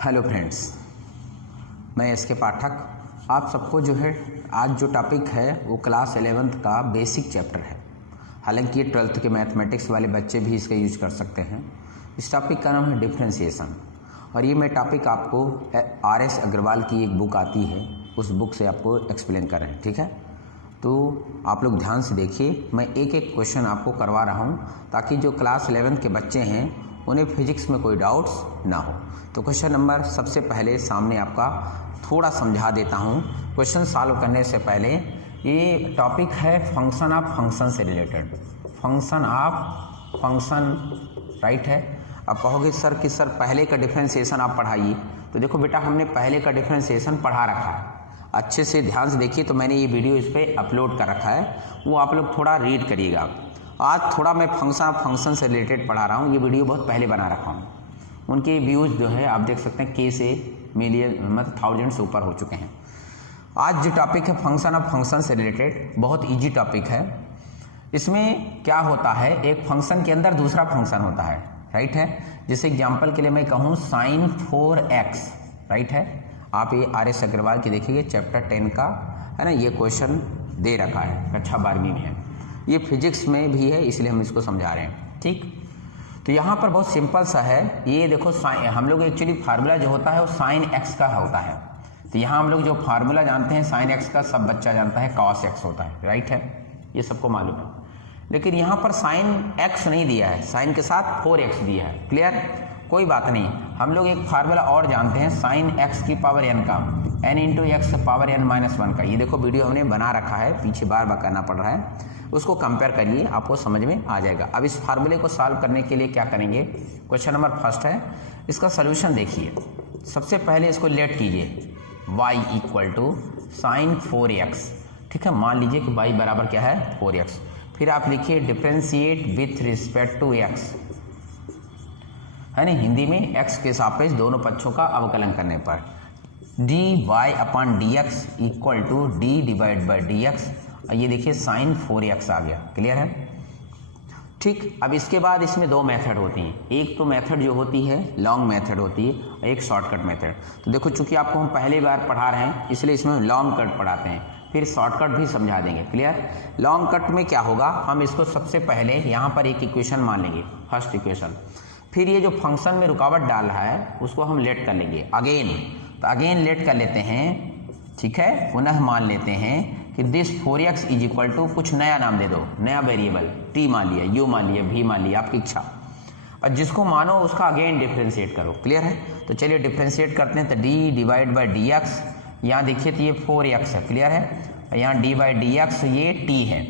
Hello friends, मैं S के पाठक। आप सबको जो है आज जो टॉपिक है वो क्लास 11th का बेसिक चैप्टर है। हालांकि ये 12th के मैथमेटिक्स वाले बच्चे भी इसका यूज कर सकते हैं। इस टॉपिक का नाम है डिफरेंशिएशन और ये मैं टॉपिक आपको RS अग्रवाल की एक बुक आती है, उस बुक से आपको एक्सप्लेन कर रहे हैं। ठीक है, तो आप लोग ध्यान से देखिए। मैं एक एक क्वेश्चन आपको करवा रहा हूँ ताकि जो क्लास 11th के बच्चे हैं उन्हें फिजिक्स में कोई डाउट्स ना हो। तो क्वेश्चन नंबर सबसे पहले सामने आपका थोड़ा समझा देता हूँ। क्वेश्चन सॉल्व करने से पहले ये टॉपिक है फंक्शन ऑफ फंक्शन से related. Function of function, right है। अब कहोगे सर कि सर पहले का डिफरेंशिएशन आप पढ़ाइए। तो देखो बेटा, हमने पहले का डिफरेंशिएशन पढ़ा रखा है। अच्छे से ध्यान से देखिए। तो मैंने ये वीडियो इस पर अपलोड कर रखा है, वो आप लोग थोड़ा रीड करिएगा। आज थोड़ा मैं फंक्शन ऑफ फंक्शन से रिलेटेड पढ़ा रहा हूँ। ये वीडियो बहुत पहले बना रखा हूँ। उनके व्यूज़ जो है आप देख सकते हैं के से मिलियन मतलब 1000 से ऊपर हो चुके हैं। आज जो टॉपिक है फंक्शन ऑफ फंक्शन से रिलेटेड, बहुत इजी टॉपिक है। इसमें क्या होता है, एक फंक्शन के अंदर दूसरा फंक्शन होता है, राइट है। जैसे एग्जाम्पल के लिए मैं कहूँ sin 4x, राइट है। आप ये RS अग्रवाल की देखिए चैप्टर 10 का है ना, ये क्वेश्चन दे रखा है, कक्षा 12वीं में है। ये फिजिक्स में भी है, इसलिए हम इसको समझा रहे हैं। ठीक, तो यहाँ पर बहुत सिंपल सा है। ये देखो हम लोग एक्चुअली फार्मूला जो होता है वो sin x का होता है। तो यहाँ हम लोग जो फार्मूला जानते हैं sin x का, सब बच्चा जानता है cos x होता है, राइट है, ये सबको मालूम है। लेकिन यहाँ पर sin x नहीं दिया है, sin के साथ 4x दिया है। क्लियर, कोई बात नहीं। हम लोग एक फार्मूला और जानते हैं sin x की पावर n का, n into x power n minus 1 का। ये देखो वीडियो हमने बना रखा है, पीछे बार बार करना पड़ रहा है, उसको कंपेयर करिए, आपको समझ में आ जाएगा। अब इस फार्मूले को सॉल्व करने के लिए क्या करेंगे, क्वेश्चन नंबर फर्स्ट है, इसका सोल्यूशन देखिए। सबसे पहले इसको लेट कीजिए, y equal to sign 4x। ठीक है, मान लीजिए कि y बराबर क्या है 4x। फिर आप लिखिए differentiate with respect to x, है ना, हिंदी में x के सापेक्ष दोनों पक्षों का अवकलन करने पर dy upon dx equal to d divide by dx। ये देखिए sin 4x आ गया। क्लियर है। ठीक, अब इसके बाद इसमें दो मेथड होती हैं। एक तो मेथड जो होती है लॉन्ग मेथड होती है और एक शॉर्टकट मेथड। तो देखो, चूंकि आपको हम पहली बार पढ़ा रहे हैं इसलिए इसमें लॉन्ग कट पढ़ाते हैं, फिर शॉर्टकट भी समझा देंगे। क्लियर। लॉन्ग कट में क्या होगा, हम इसको सबसे पहले यहाँ पर एक इक्वेशन मान लेंगे, फर्स्ट इक्वेशन। फिर ये जो फंक्शन में रुकावट डाल रहा है उसको हम लेट कर लेंगे अगेन। तो अगेन लेट कर लेते हैं, ठीक है, पुनः मान लेते हैं कि this 4x is equal to, कुछ नया नाम दे दो, नया वेरिएबल, t मान लिया, u मान लिया, v मान लिया, आपकी इच्छा। और जिसको मानो उसका अगेन डिफ्रेंशिएट करो। क्लियर है। तो चलिए डिफ्रेंशिएट करते हैं। तो d divide by d x, यहाँ देखिए तो ये 4x है। क्लियर है। यहाँ d बाई डी एक्स ये t है।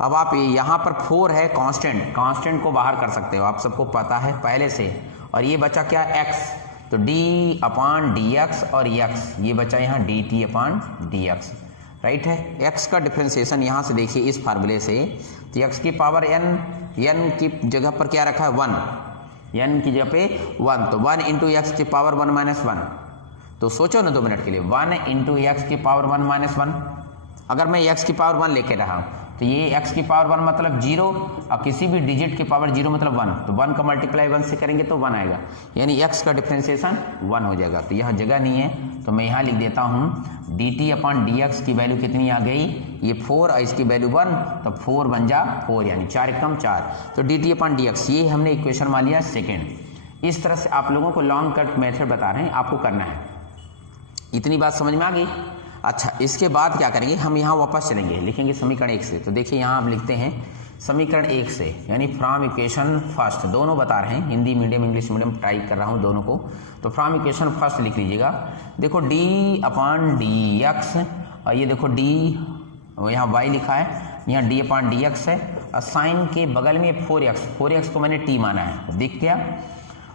अब आप यहाँ पर 4 है कांस्टेंट, कांस्टेंट को बाहर कर सकते हो, आप सबको पता है पहले से। और ये बचा क्या, x, तो d अपॉन डी एक्स और x, ये बचा यहाँ dt upon D x, right है। x का डिफरेंशिएशन यहाँ से देखिए इस फार्मूले से, तो x की पावर n की जगह पर क्या रखा है 1, n की जगह पे 1, तो 1 इंटू एक्स की पावर 1 माइनस 1। तो सोचो ना 2 मिनट के लिए, 1 इंटू एक्स की पावर 1 माइनस 1। अगर मैं x की पावर 1 लेके रहा हूँ तो ये x की पावर 1 मतलब 0, और किसी भी डिजिट की पावर 0 मतलब 1, तो 1 का मल्टीप्लाई 1 से करेंगे तो 1 आएगा, यानी x का डिफरेंशिएशन 1 हो जाएगा। तो यहाँ जगह नहीं है तो मैं यहाँ लिख देता हूँ dt अपॉन डी एक्स की वैल्यू कितनी आ गई, ये 4 और इसकी वैल्यू 1, तो 4 बन जा 4, यानी 4 एकम 4। तो dt अपॉन डी एक्स, ये हमने इक्वेशन मान लिया सेकेंड। इस तरह से आप लोगों को लॉन्ग कट मेथड बता रहे हैं, आपको करना है। इतनी बात समझ में आ गई। अच्छा, इसके बाद क्या करेंगे, हम यहाँ वापस चलेंगे, लिखेंगे समीकरण 1 से। तो देखिए यहाँ हम लिखते हैं समीकरण 1 से, यानी फ्रॉम इक्वेशन फर्स्ट, दोनों बता रहे हैं, Hindi medium English medium type कर रहा हूँ दोनों को। तो फ्रॉम इक्वेशन फर्स्ट लिख लीजिएगा। देखो d अपॉन डी एक्स, और ये देखो d, यहाँ y लिखा है, यहाँ d अपॉन डी एक्स है, और साइन के बगल में 4x को मैंने t माना है, दिख गया।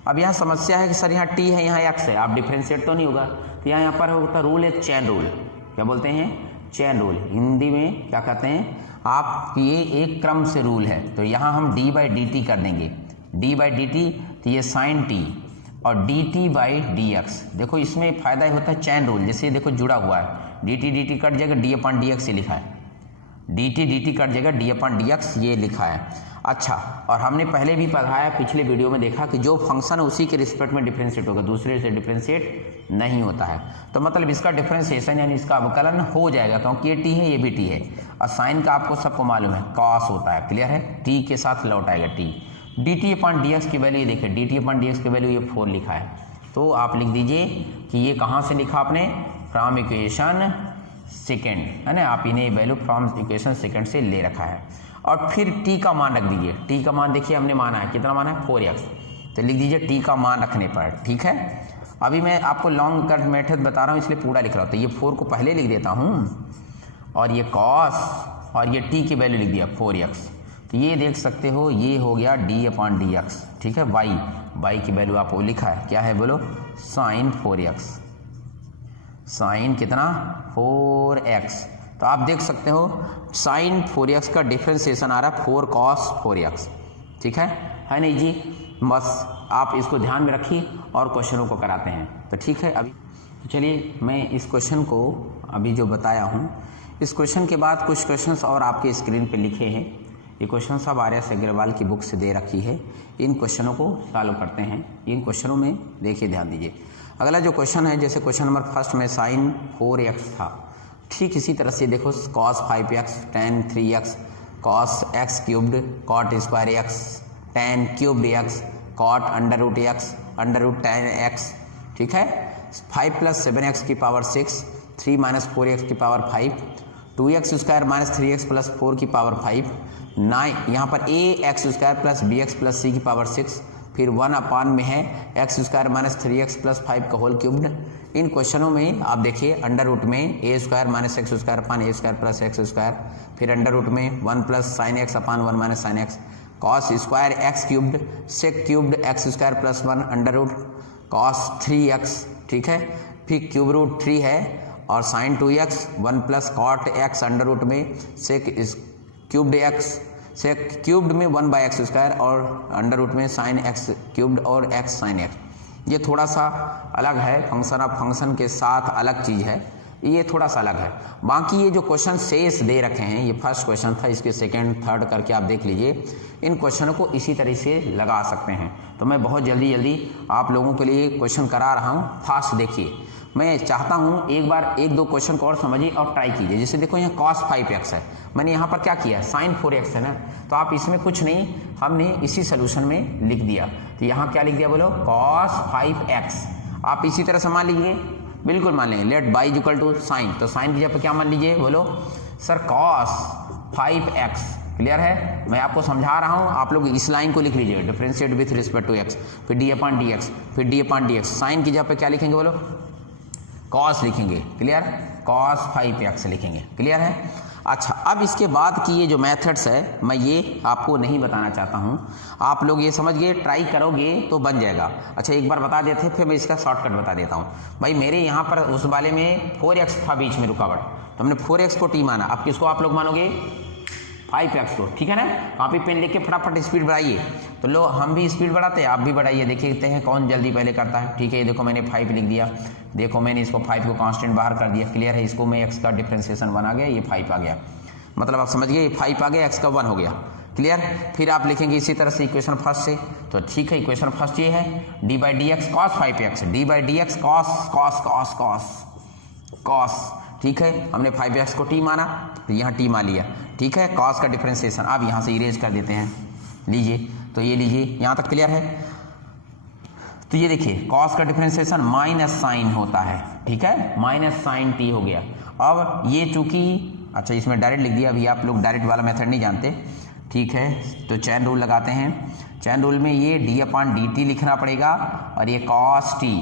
अब यहाँ समस्या है कि सर यहाँ t है, यहाँ x है, आप डिफ्रेंशिएट तो नहीं होगा। तो यहाँ पर होता रूल है चेन रूल, क्या बोलते हैं, चेन रूल, हिंदी में क्या कहते हैं आप, ये एक क्रम से रूल है। तो यहाँ हम d बाई डी टी कर देंगे, d बाई डी टी, तो ये साइन t और dt बाई डी एक्स। देखो इसमें फायदा ही होता है चेन रूल, जैसे देखो जुड़ा हुआ है, dt कट जाएगा, d अपॉन डी एक्स ये लिखा है, dt कट जाएगा, d अपॉन डी एक्स ये लिखा है। अच्छा, और हमने पहले भी पढ़ाया, पिछले वीडियो में देखा कि जो फंक्शन है उसी के रिस्पेक्ट में डिफरेंशिएट होगा, दूसरे से डिफरेंशिएट नहीं होता है। तो मतलब इसका डिफरेंशिएशन यानी इसका अवकलन हो जाएगा, क्योंकि ये टी है ये भी टी है, और साइन का आपको सबको मालूम है कॉस होता है, क्लियर है, टी के साथ लौट आएगा T. D T upon D x की वैल्यू देखिए, D T upon D x की वैल्यू ये 4 लिखा है, तो आप लिख दीजिए कि ये कहाँ से लिखा आपने, फ्रॉम इक्वेशन सेकेंड, है ना, आप इन्हें वैल्यू फ्रॉम इक्वेशन सेकेंड से ले रखा है। और फिर टी का मान रख दीजिए, टी का मान देखिए हमने माना है, कितना माना है 4x, तो लिख दीजिए टी का मान रखने पर, ठीक है। अभी मैं आपको लॉन्ग कट मेथड बता रहा हूँ इसलिए पूरा लिख रहा हूँ, तो ये 4 को पहले लिख देता हूँ और ये कॉस और ये टी की वैल्यू लिख दिया 4x, तो ये देख सकते हो ये हो गया डी अपॉन डी एक्स, ठीक है। वाई की वैल्यू आपको लिखा है, क्या है बोलो, साइन 4x, साइन कितना 4x, तो आप देख सकते हो साइन 4x का डिफरेंशिएशन आ रहा है 4 cos 4x, ठीक है नहीं जी, बस आप इसको ध्यान में रखिए और क्वेश्चनों को कराते हैं, तो ठीक है। अभी तो चलिए मैं इस क्वेश्चन को अभी जो बताया हूँ, इस क्वेश्चन के बाद कुछ क्वेश्चंस और आपके स्क्रीन पे लिखे हैं, ये क्वेश्चन सब आर्या अग्रवाल की बुक से दे रखी है, इन क्वेश्चनों को सॉल्व करते हैं। इन क्वेश्चनों में देखिए, ध्यान दीजिए। अगला जो क्वेश्चन है, जैसे क्वेश्चन नंबर फर्स्ट में साइन 4x था, ठीक इसी तरह से देखो cos 5x tan 3x cos x cubed cot square x tan cubed x cot under root x under root tan x, ठीक है। 5 + 7x की पावर 6, 3 - 4x की पावर 5, 2x स्क्वायर - 3x + 4 की पावर 5, 9 यहाँ पर ax स्क्वायर + bx + c की power 6, फिर 1 अपान में है x स्क्वायर - 3x + 5 का होल क्यूब्ड। इन क्वेश्चनों में आप देखिए अंडर रूट में a square - x square upon a square + x square, फिर अंडर रूट में 1 + sin x upon 1 - sin x, cos square x cubed sec cubed x square + 1 under root cos 3x, ठीक है, फिर cube root 3 है और sin 2x 1 + cot x under root में sec cubed x, sec cubed में 1/x square और under root में sin x cubed और x sin x। ये थोड़ा सा अलग है, फंक्शन ऑफ फंक्शन के साथ अलग चीज़ है, ये थोड़ा सा अलग है। बाकी ये जो क्वेश्चन शेष दे रखे हैं, ये फर्स्ट क्वेश्चन था, इसके सेकंड थर्ड करके आप देख लीजिए, इन क्वेश्चनों को इसी तरह से लगा सकते हैं। तो मैं बहुत जल्दी जल्दी आप लोगों के लिए क्वेश्चन करा रहा हूँ, फास्ट देखिए। मैं चाहता हूँ एक बार 1-2 क्वेश्चन को और समझिए और ट्राई कीजिए। जैसे देखो यहाँ cos 5x है, मैंने यहाँ पर क्या किया, sin 4x है ना, तो आप इसमें कुछ नहीं, हमने इसी सोल्यूशन में लिख दिया, तो यहाँ क्या लिख दिया बोलो, cos 5x। आप इसी तरह से मान लीजिए, बिल्कुल मान लेंगे, लेट y = साइन, तो साइन की जगह पर क्या मान लीजिए बोलो सर, cos 5x, क्लियर है। मैं आपको समझा रहा हूँ, आप लोग इस लाइन को लिख लीजिए, differentiate with respect to x, फिर d अपॉन dx, फिर d अपॉन dx, साइन की जगह पर क्या लिखेंगे बोलो, cos लिखेंगे, क्लियर, cos 5x लिखेंगे, क्लियर है। अच्छा, अब इसके बाद की ये जो मेथड्स है, मैं ये आपको नहीं बताना चाहता हूँ, आप लोग ये समझ गए, ट्राई करोगे तो बन जाएगा। अच्छा, एक बार बता देते फिर मैं इसका शॉर्टकट बता देता हूँ। भाई मेरे यहाँ पर उस वाले में 4x था बीच में रुकावट, तो हमने 4x को t माना, अब किसको आप लोग मानोगे, 5x को, ठीक है ना। कॉपी पेन लेके फटाफट स्पीड बढ़ाइए, तो लो हम भी स्पीड बढ़ाते हैं, आप भी बढ़ाइए, देखते हैं कौन जल्दी पहले करता है, ठीक है। ये देखो मैंने 5 लिख दिया, देखो मैंने इसको 5 को कांस्टेंट बाहर कर दिया, क्लियर है। इसको मैं x का डिफरेंशिएशन 1 आ गया, ये 5 आ गया, मतलब आप समझ गए, ये 5 आ गया, x का 1 हो गया, क्लियर। फिर आप लिखेंगे इसी तरह से इक्वेशन फर्स्ट से, तो ठीक है, इक्वेशन फर्स्ट ये है d/dx cos 5x, d/dx cos, ठीक है। हमने 5x को t माना, तो यहाँ t मान लिया, ठीक है। cos का डिफरेंशिएशन आप यहाँ से इरेज कर देते हैं, लीजिए, तो ये लीजिए, यहाँ तक क्लियर है। तो ये देखिए cos का डिफरेंशिएशन माइनस साइन होता है, ठीक है, माइनस साइन t हो गया। अब ये चूंकि, अच्छा इसमें डायरेक्ट लिख दिया, अभी आप लोग डायरेक्ट वाला मेथड नहीं जानते, ठीक है, तो चैन रूल लगाते हैं। चैन रूल में ये d/dt लिखना पड़ेगा और ये cos t,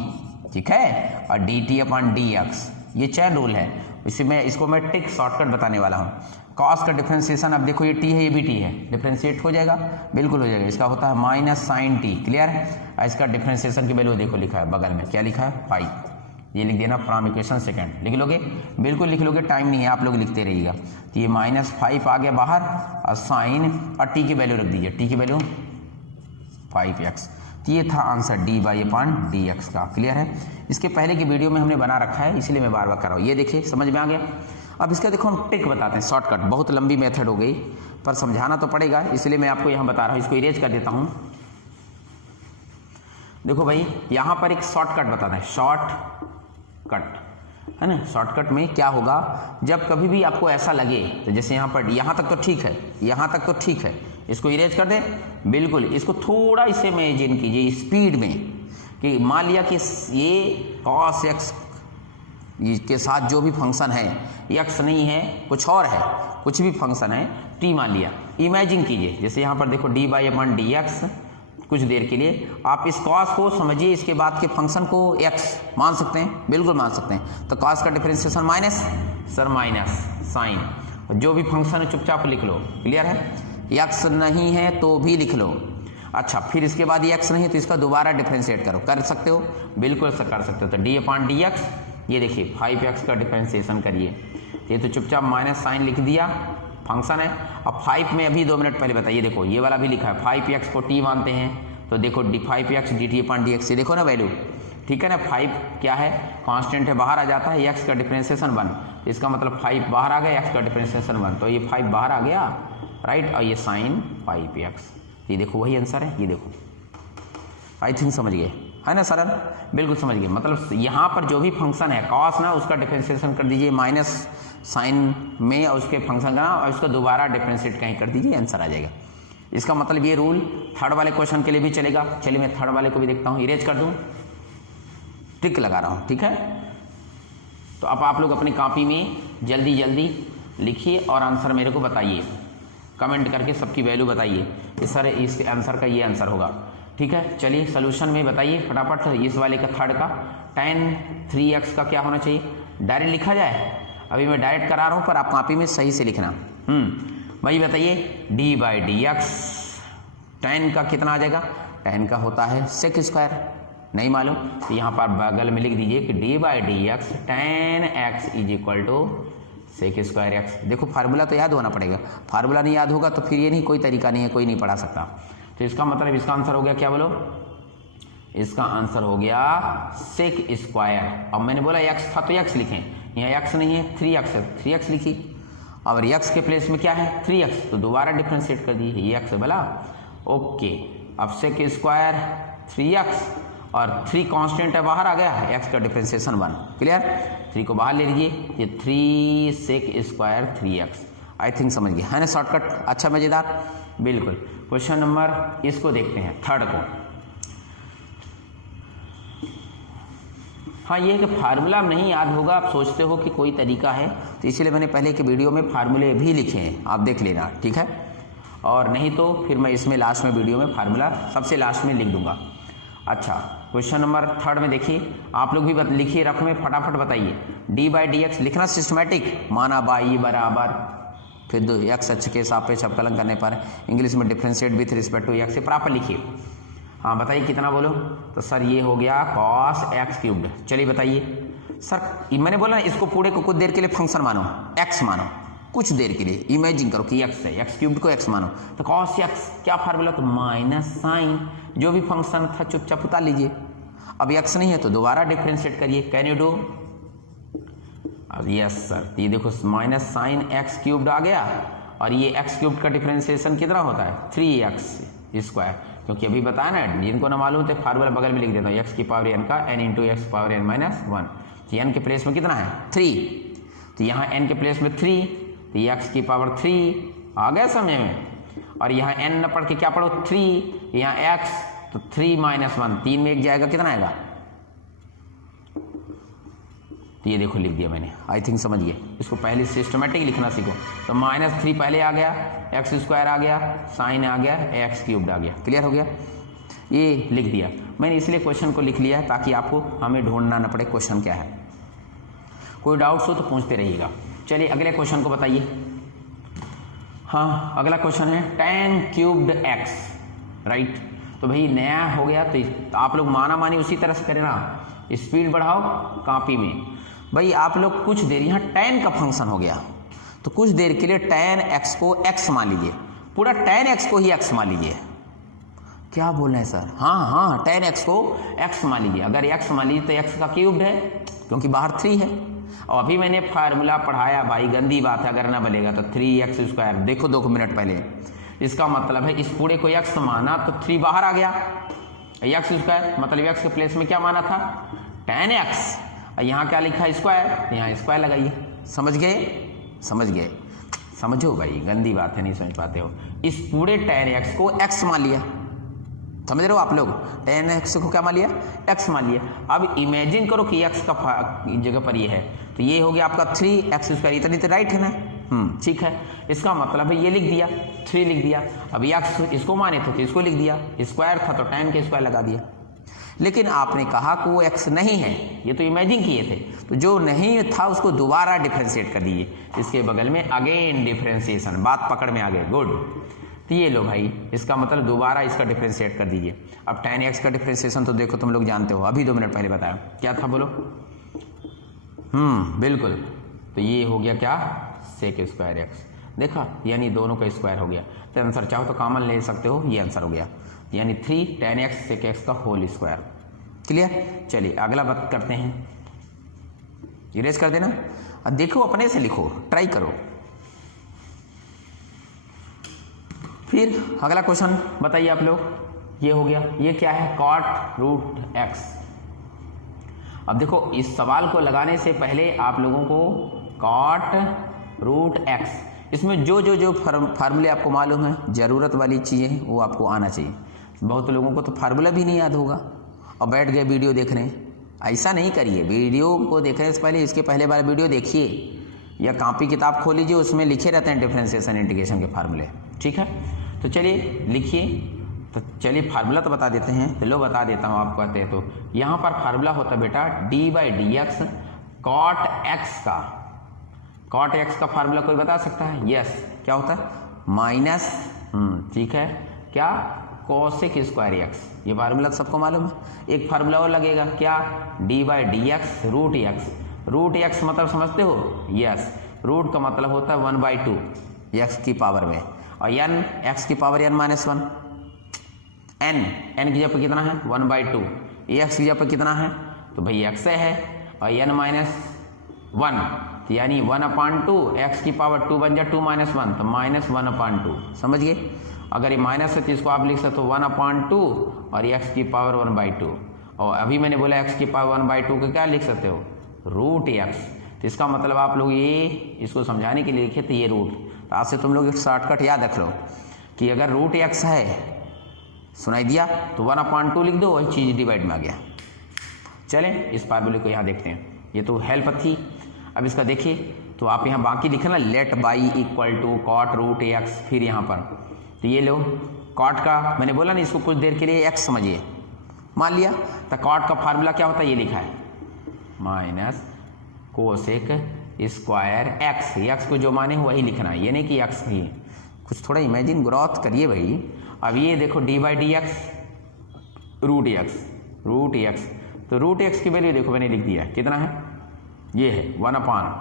ठीक है, और dt/dx, ये चैन रूल है। इसको मैं टिक शॉर्टकट बताने वाला हूँ। cos का डिफरेंशिएशन, अब देखो ये t है, ये भी t है, डिफरेंशिएट हो जाएगा, बिल्कुल हो जाएगा। इसका होता है माइनस साइन t, क्लियर है। इसका डिफरेंशिएशन की वैल्यू देखो लिखा है बगल में, क्या लिखा है, 5, ये लिख देना फ्रॉम इक्वेशन सेकंड, लिख लोगे, बिल्कुल लिख लोगे, टाइम नहीं है, आप लोग लिखते रहिएगा। तो ये -5 आ गया बाहर और साइन और t की वैल्यू रख दीजिए, t की वैल्यू 5x। तो ये था आंसर dy/dx का, क्लियर है। इसके पहले की वीडियो में हमने बना रखा है, इसलिए मैं बार बार कर रहा हूँ। ये देखिए समझ में आ गया। अब इसका देखो हम ट्रिक बताते हैं, शॉर्टकट। बहुत लंबी मेथड हो गई पर समझाना तो पड़ेगा, इसलिए मैं आपको यहाँ बता रहा हूँ। इसको इरेज कर देता हूँ। देखो भाई यहाँ पर एक शॉर्टकट बताते हैं, शॉर्टकट है ना। शॉर्टकट में क्या होगा, जब कभी भी आपको ऐसा लगे तो जैसे यहाँ पर, यहाँ तक तो ठीक है, यहाँ तक तो ठीक है, इसको इरेज कर दें। बिल्कुल इसको थोड़ा इसे इमेजिन कीजिए स्पीड में कि मान लिया कि ये cos x के साथ जो भी फंक्शन है, x नहीं है कुछ और है, कुछ भी फंक्शन है t मान लिया। इमेजिन कीजिए जैसे यहाँ पर देखो dy/dx, कुछ देर के लिए आप इस cos को समझिए, इसके बाद के फंक्शन को x मान सकते हैं, बिल्कुल मान सकते हैं। तो cos का differentiation minus, sir minus sine, जो भी फंक्शन है चुपचाप लिख लो। क्लियर है, x नहीं है तो भी लिख लो। अच्छा, फिर इसके बाद ये x नहीं है तो इसका दोबारा डिफरेंशिएट करो, कर सकते हो, बिल्कुल से कर सकते हो। तो d/dx, ये देखिए 5x का डिफरेंशिएशन करिए, ये तो चुपचाप माइनस साइन लिख दिया, फंक्शन है। अब 5 में अभी 2 मिनट पहले बताइए, देखो ये वाला भी लिखा है, 5x को t मानते हैं तो देखो 5x dt/dx, ये देखो ना वैल्यू, ठीक है ना। 5 क्या है, कांस्टेंट है, बाहर आ जाता है, x का डिफरेंशिएशन 1, तो इसका मतलब 5 बाहर आ गया, x का डिफरेंशिएशन 1, तो ये 5 बाहर आ गया, राइट। और ये साइन 5x, ये देखो वही आंसर है, ये देखो। आई थिंक समझ गए, है ना सरल, बिल्कुल समझ गए। मतलब यहाँ पर जो भी फंक्शन है cos ना, उसका डिफरेंशिएशन कर दीजिए माइनस साइन में, और उसके फंक्शन का और उसका दोबारा डिफरेंशिएट कहीं कर दीजिए, आंसर आ जाएगा। इसका मतलब ये रूल थर्ड वाले क्वेश्चन के लिए भी चलेगा। चलिए मैं थर्ड वाले को भी देखता हूँ, इरेज कर दूँ, टिक लगा रहा हूँ, ठीक है। तो अब आप लोग अपनी कॉपी में जल्दी जल्दी लिखिए और आंसर मेरे को बताइए, कमेंट करके सबकी वैल्यू बताइए कि सर इस आंसर का ये आंसर होगा, ठीक है। चलिए सोल्यूशन में बताइए फटाफट इस वाले का थर्ड का। tan 3x का क्या होना चाहिए, डायरेक्ट लिखा जाए, अभी मैं डायरेक्ट करा रहा हूँ पर आप कॉपी में सही से लिखना। भाई बताइए d/dx, tan का कितना आ जाएगा, tan का होता है sec स्क्वायर, नहीं मालूम तो यहाँ पर बगल में लिख दीजिए कि d/dx tan x = sec square x। देखो फार्मूला तो याद होना पड़ेगा, फार्मूला नहीं याद होगा तो फिर ये नहीं, कोई तरीका नहीं है, कोई नहीं पढ़ा सकता। तो इसका मतलब इसका आंसर हो गया क्या, बोलो, इसका आंसर हो गया sec स्क्वायर। अब मैंने बोला x था तो x लिखें, यहाँ x नहीं है 3x है, 3x लिखी। और x के प्लेस में क्या है 3x, तो दोबारा डिफरेंशिएट कर दिए, ये x है बोला, ओके। अब sec स्क्वायर 3x और 3 कांस्टेंट है, बाहर आ गया, x का डिफरेंशिएशन 1, क्लियर। 3 को बाहर ले लीजिए, ये 3 sec square 3x। I think समझ गए, है ना शॉर्टकट, अच्छा मजेदार, बिल्कुल। क्वेश्चन नंबर इसको देखते हैं, थर्ड को। हाँ, ये कि फार्मूला नहीं याद होगा, आप सोचते हो कि कोई तरीका है, तो इसलिए मैंने पहले के वीडियो में फार्मूले भी लिखे हैं, आप देख लेना, ठीक है। और नहीं तो फिर मैं इसमें लास्ट में वीडियो में फार्मूला सबसे लास्ट में लिख दूंगा। अच्छा, क्वेश्चन नंबर थर्ड में देखिए, आप लोग भी लिखिए, रफ में फटाफट बताइए। d/dx लिखना सिस्टमेटिक, माना बाई बराबर, फिर x अक्ष के सापेक्ष अवकलन करने पर इंग्लिश में differentiate with respect to x से प्रॉपर लिखिए। हाँ बताइए कितना, बोलो। तो सर ये हो गया cos x³। चलिए बताइए सर, मैंने बोला ना इसको पूरे को कुछ देर के लिए फंक्शन मानो, x मानो, कुछ देर के लिए इमेजिन करो कि x है, x³ को x मानो, तो cos x क्या फार्मूला, तो माइनस साइन, जो भी फंक्शन था चुपचाप उतार लीजिए। अब x नहीं है तो दोबारा डिफरेंशिएट करिए, कैन यू डू। अब यस सर, ये देखो माइनस साइन x³ आ गया, और ये x³ का डिफरेंशिएशन कितना होता है 3x², क्योंकि अभी बताया ना, जिनको ना मालूम थे फार्मूला बगल में लिख देता हूँ, x⁴n का n × x⁴n−1, तो n के प्लेस में कितना है 3, तो यहाँ n के प्लेस में 3, तो ये x⁴ आ गया समझ में। और यहाँ n न पढ़ के क्या पढ़ो 3, यहाँ x, तो 3−1, 3 में 1 जाएगा, कितना आएगा, तो ये देखो लिख दिया मैंने, आई थिंक समझ गए। इसको पहले सिस्टमेटिक लिखना सीखो, तो -3 पहले आ गया, x² आ गया, साइन आ गया, x³ आ गया, क्लियर हो गया, ये लिख दिया मैंने। इसलिए क्वेश्चन को लिख लिया ताकि आपको हमें ढूंढना न पड़े क्वेश्चन क्या है। कोई डाउट्स हो तो पूछते रहिएगा। चलिए अगले क्वेश्चन को बताइए। हाँ, अगला क्वेश्चन है tan³ x, राइट। तो भाई नया हो गया, तो आप लोग माना मानी उसी तरह से करें ना, स्पीड बढ़ाओ कॉपी में। भाई आप लोग कुछ देर, यहाँ tan का फंक्शन हो गया, तो कुछ देर के लिए tan x को x मान लीजिए, पूरा tan x को ही x मान लीजिए। क्या बोल रहे हैं सर, हाँ tan x को x मान लीजिए। अगर x मान लीजिए तो x का क्यूब्ड है, क्योंकि बाहर 3 है, और अभी मैंने फार्मूला पढ़ाया भाई, गंदी बात है अगर ना बनेगा तो 3x²। देखो 2 मिनट पहले, इसका मतलब है इस पूरे को x माना तो 3 बाहर आ गया, x², मतलब x के प्लेस में क्या माना था 10x, और यहाँ क्या लिखा स्क्वायर, यहाँ स्क्वायर लगाइए। समझ गए? समझ गए? समझो भाई, गंदी बात है, नहीं समझ पाते हो। इस पूरे 10x को x मान लिया, समझ रहे हो आप लोग? 10x को क्या मान लिया, x मान लिया। अब इमेजिन करो कि x का जगह पर ये है, तो ये हो गया आपका 3x², इतनी तो राइट है ना? ठीक है, इसका मतलब है ये लिख दिया, 3 लिख दिया। अब x इसको माने थे तो इसको लिख दिया, स्क्वायर था तो 10 के स्क्वायर लगा दिया। लेकिन आपने कहा कि वो x नहीं है, ये तो इमेजिन किए थे, तो जो नहीं था उसको दोबारा डिफ्रेंशिएट कर दीजिए, इसके बगल में अगेन डिफ्रेंशिएशन, बात पकड़ में आ गए, गुड। तो ये लो भाई, इसका मतलब दोबारा इसका डिफ्रेंशिएट कर दीजिए। अब 10x का डिफ्रेंशिएशन तो देखो तुम लोग जानते हो, अभी 2 मिनट पहले बताया, क्या था बोलो? बिल्कुल, तो ये हो गया क्या, sec²x, देखा, यानी दोनों का स्क्वायर हो गया। तो आंसर चाहो तो कॉमन ले सकते हो, ये आंसर हो गया, यानी 3 10x sec x का होल स्क्वायर। क्लियर? चलिए अगला बात करते हैं, इरेज कर देना। अब देखो अपने से लिखो, ट्राई करो। फिर अगला क्वेश्चन बताइए आप लोग, ये हो गया, ये क्या है, cot√x। अब देखो इस सवाल को लगाने से पहले आप लोगों को cot√x, इसमें जो फार्मूले आपको मालूम है, ज़रूरत वाली चीज़ें, वो आपको आना चाहिए। बहुत लोगों को तो फार्मूला भी नहीं याद होगा और बैठ गए वीडियो देखने। ऐसा नहीं करिए, वीडियो को देखने से पहले इसके पहले बार वीडियो देखिए, या कॉपी किताब खोल लीजिए, उसमें लिखे रहते हैं डिफरेंशिएशन इंटीग्रेशन के फार्मूले। ठीक है, तो चलिए लिखिए। तो चलिए फार्मूला तो बता देते हैं, तो लो बता देता हूँ, आप कहते हैं तो यहाँ पर फार्मूला होता है बेटा d/dx cot x का। cot x का फार्मूला कोई बता सकता है? यस, क्या होता है, माइनस, ठीक है, क्या, cosec²x। ये फार्मूला सबको मालूम है। एक फार्मूला और लगेगा, क्या, d/dx √x मतलब समझते हो? यस, रूट का मतलब होता है 1/2 x की पावर में, और n x की पावर n-1, n की जगह पर कितना है 1/2, x की जगह पर कितना है, तो भाई x है, और n-1, तो यानी 1/2, x की पावर 2 बन जाए 2 - 1, तो -1/2। समझ गए? अगर ये माइनस है तो इसको आप लिख सकते हो 1/2 और x की पावर 1/2, और अभी मैंने बोला x की पावर 1/2 को क्या लिख सकते हो, √x। तो इसका मतलब आप लोग ये इसको समझाने के लिए लिखे थे ये रूट। तो आज से तुम लोग एक शॉर्टकट याद रख लो कि अगर √x है, सुनाई दिया, तो 1/2 लिख दो, वही चीज़ डिवाइड में आ गया। चलें इस फार्मूले को यहाँ देखते हैं, ये तो हेल्प थी। अब इसका देखिए, तो आप यहाँ बाकी लिखे ना, late by equal to cot√x, फिर यहाँ पर तो ये लो कॉट का, मैंने बोला ना इसको कुछ देर के लिए x समझिए, मान लिया। तो कॉट का फार्मूला क्या होता है, ये लिखा है, माइनस cosec² x को जो माने वही लिखना है, ये नहीं कि x ही, कुछ थोड़ा इमेजिन ग्रोथ करिए भाई। अब ये देखो d/dx √x, तो √x की वैल्यू देखो मैंने लिख दिया, कितना है, ये है 1/2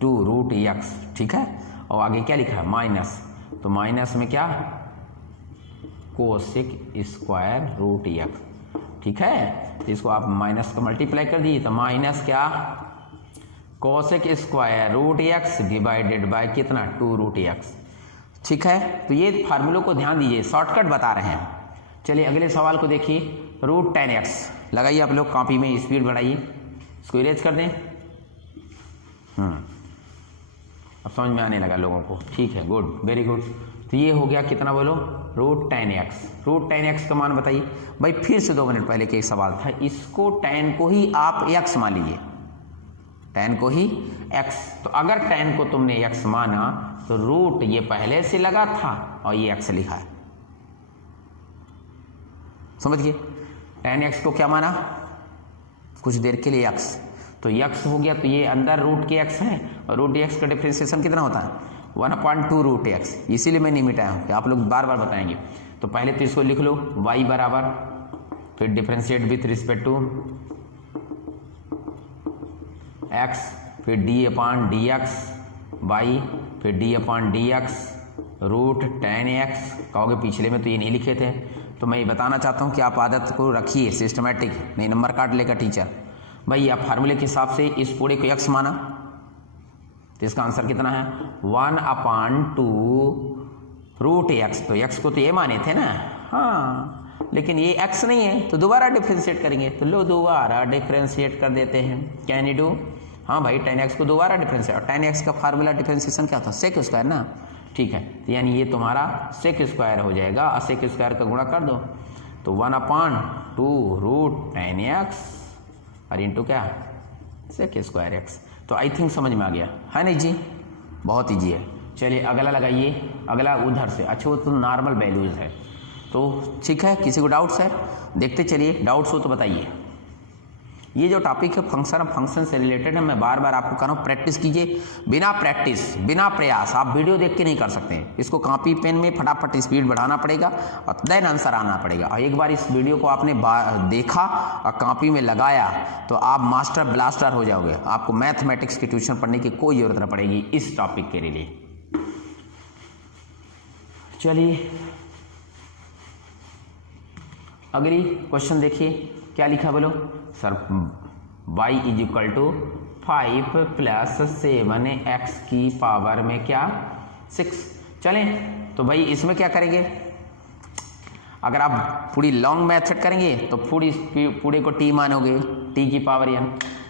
√x, ठीक है। और आगे क्या लिखा है, माइनस, तो माइनस में क्या, cosec²√x, ठीक है। तो इसको आप माइनस का मल्टीप्लाई कर दीजिए, तो माइनस क्या, cosec²√x डिवाइडेड बाय कितना, 2√x, ठीक है। तो ये फार्मूलों को ध्यान दीजिए, शॉर्टकट बता रहे हैं। चलिए अगले सवाल को देखिए, √10x लगाइए आप लोग, कॉपी में स्पीड बढ़ाइए, इसको इरेज कर दें। अब समझ में आने लगा लोगों को, ठीक है, गुड, वेरी गुड। तो ये हो गया कितना बोलो, √10x का मान बताइए भाई। फिर से 2 मिनट पहले के एक सवाल था, इसको 10 को ही आप x मान लीजिए, 10 को ही x। तो अगर 10 को तुमने x माना तो रूट ये पहले से लगा था और ये x लिखा है, समझ गए। 10x को क्या माना, कुछ देर के लिए x, तो x हो गया, तो ये अंदर रूट के x है, और √x का डिफरेंशिएशन कितना होता है, 1/2 √x। इसीलिए मैं नहीं मिटाया हूँ कि आप लोग बार बार बताएंगे। तो पहले तो इसको लिख लो, y बराबर, फिर differentiate with respect to x, फिर d/dx y, फिर d/dx √10x। कहोगे पिछले में तो ये नहीं लिखे थे, तो मैं ये बताना चाहता हूँ कि आप आदत को रखिए सिस्टमेटिक, नहीं नंबर काट लेगा टीचर। भाई आप फार्मूले के हिसाब से इस पूरे को x माना, तो इसका आंसर कितना है 1/2√x। तो x को तो ये माने थे ना, हाँ, लेकिन ये x नहीं है तो दोबारा डिफ्रेंशिएट करेंगे। तो लो दोबारा डिफ्रेंशिएट कर देते हैं। Can you do? हाँ भाई, tan x को दोबारा डिफ्रेंशिएट, और tan x का फार्मूला डिफ्रेंशिएशन क्या था, सेक स्क्वायर ना, ठीक है। तो यानी ये तुम्हारा सेक स्क्वायर हो जाएगा, और सेक स्क्वायर का गुणा कर दो तो 1/2√tan x और इंटू क्या सेक स्क्वायर x। तो आई थिंक समझ में आ गया है नहीं जी, बहुत ईजी है। चलिए अगला लगाइए, अगला उधर से, अच्छा वो तो नॉर्मल वैल्यूज है, तो ठीक है। किसी को डाउट्स है? देखते चलिए, डाउट्स हो तो बताइए। ये जो टॉपिक है फंक्शन से रिलेटेड है, मैं बार बार आपको कह रहा हूँ प्रैक्टिस कीजिए। बिना प्रैक्टिस, बिना प्रयास आप वीडियो देख के नहीं कर सकते हैं। इसको कॉपी पेन में फटाफट स्पीड बढ़ाना पड़ेगा और देन आंसर आना पड़ेगा। और एक बार इस वीडियो को आपने देखा और कॉपी में लगाया तो आप मास्टर ब्लास्टर हो जाओगे। आपको मैथमेटिक्स की ट्यूशन पढ़ने की कोई जरूरत नहीं पड़ेगी इस टॉपिक के लिए। चलिए अगली क्वेश्चन देखिए, क्या लिखा बोलो सर, y = 5 + 7x की पावर में क्या 6। चलें तो भाई इसमें क्या करेंगे, अगर आप पूरी लॉन्ग मेथड करेंगे तो पूरे को t मानोगे, t की पावर n,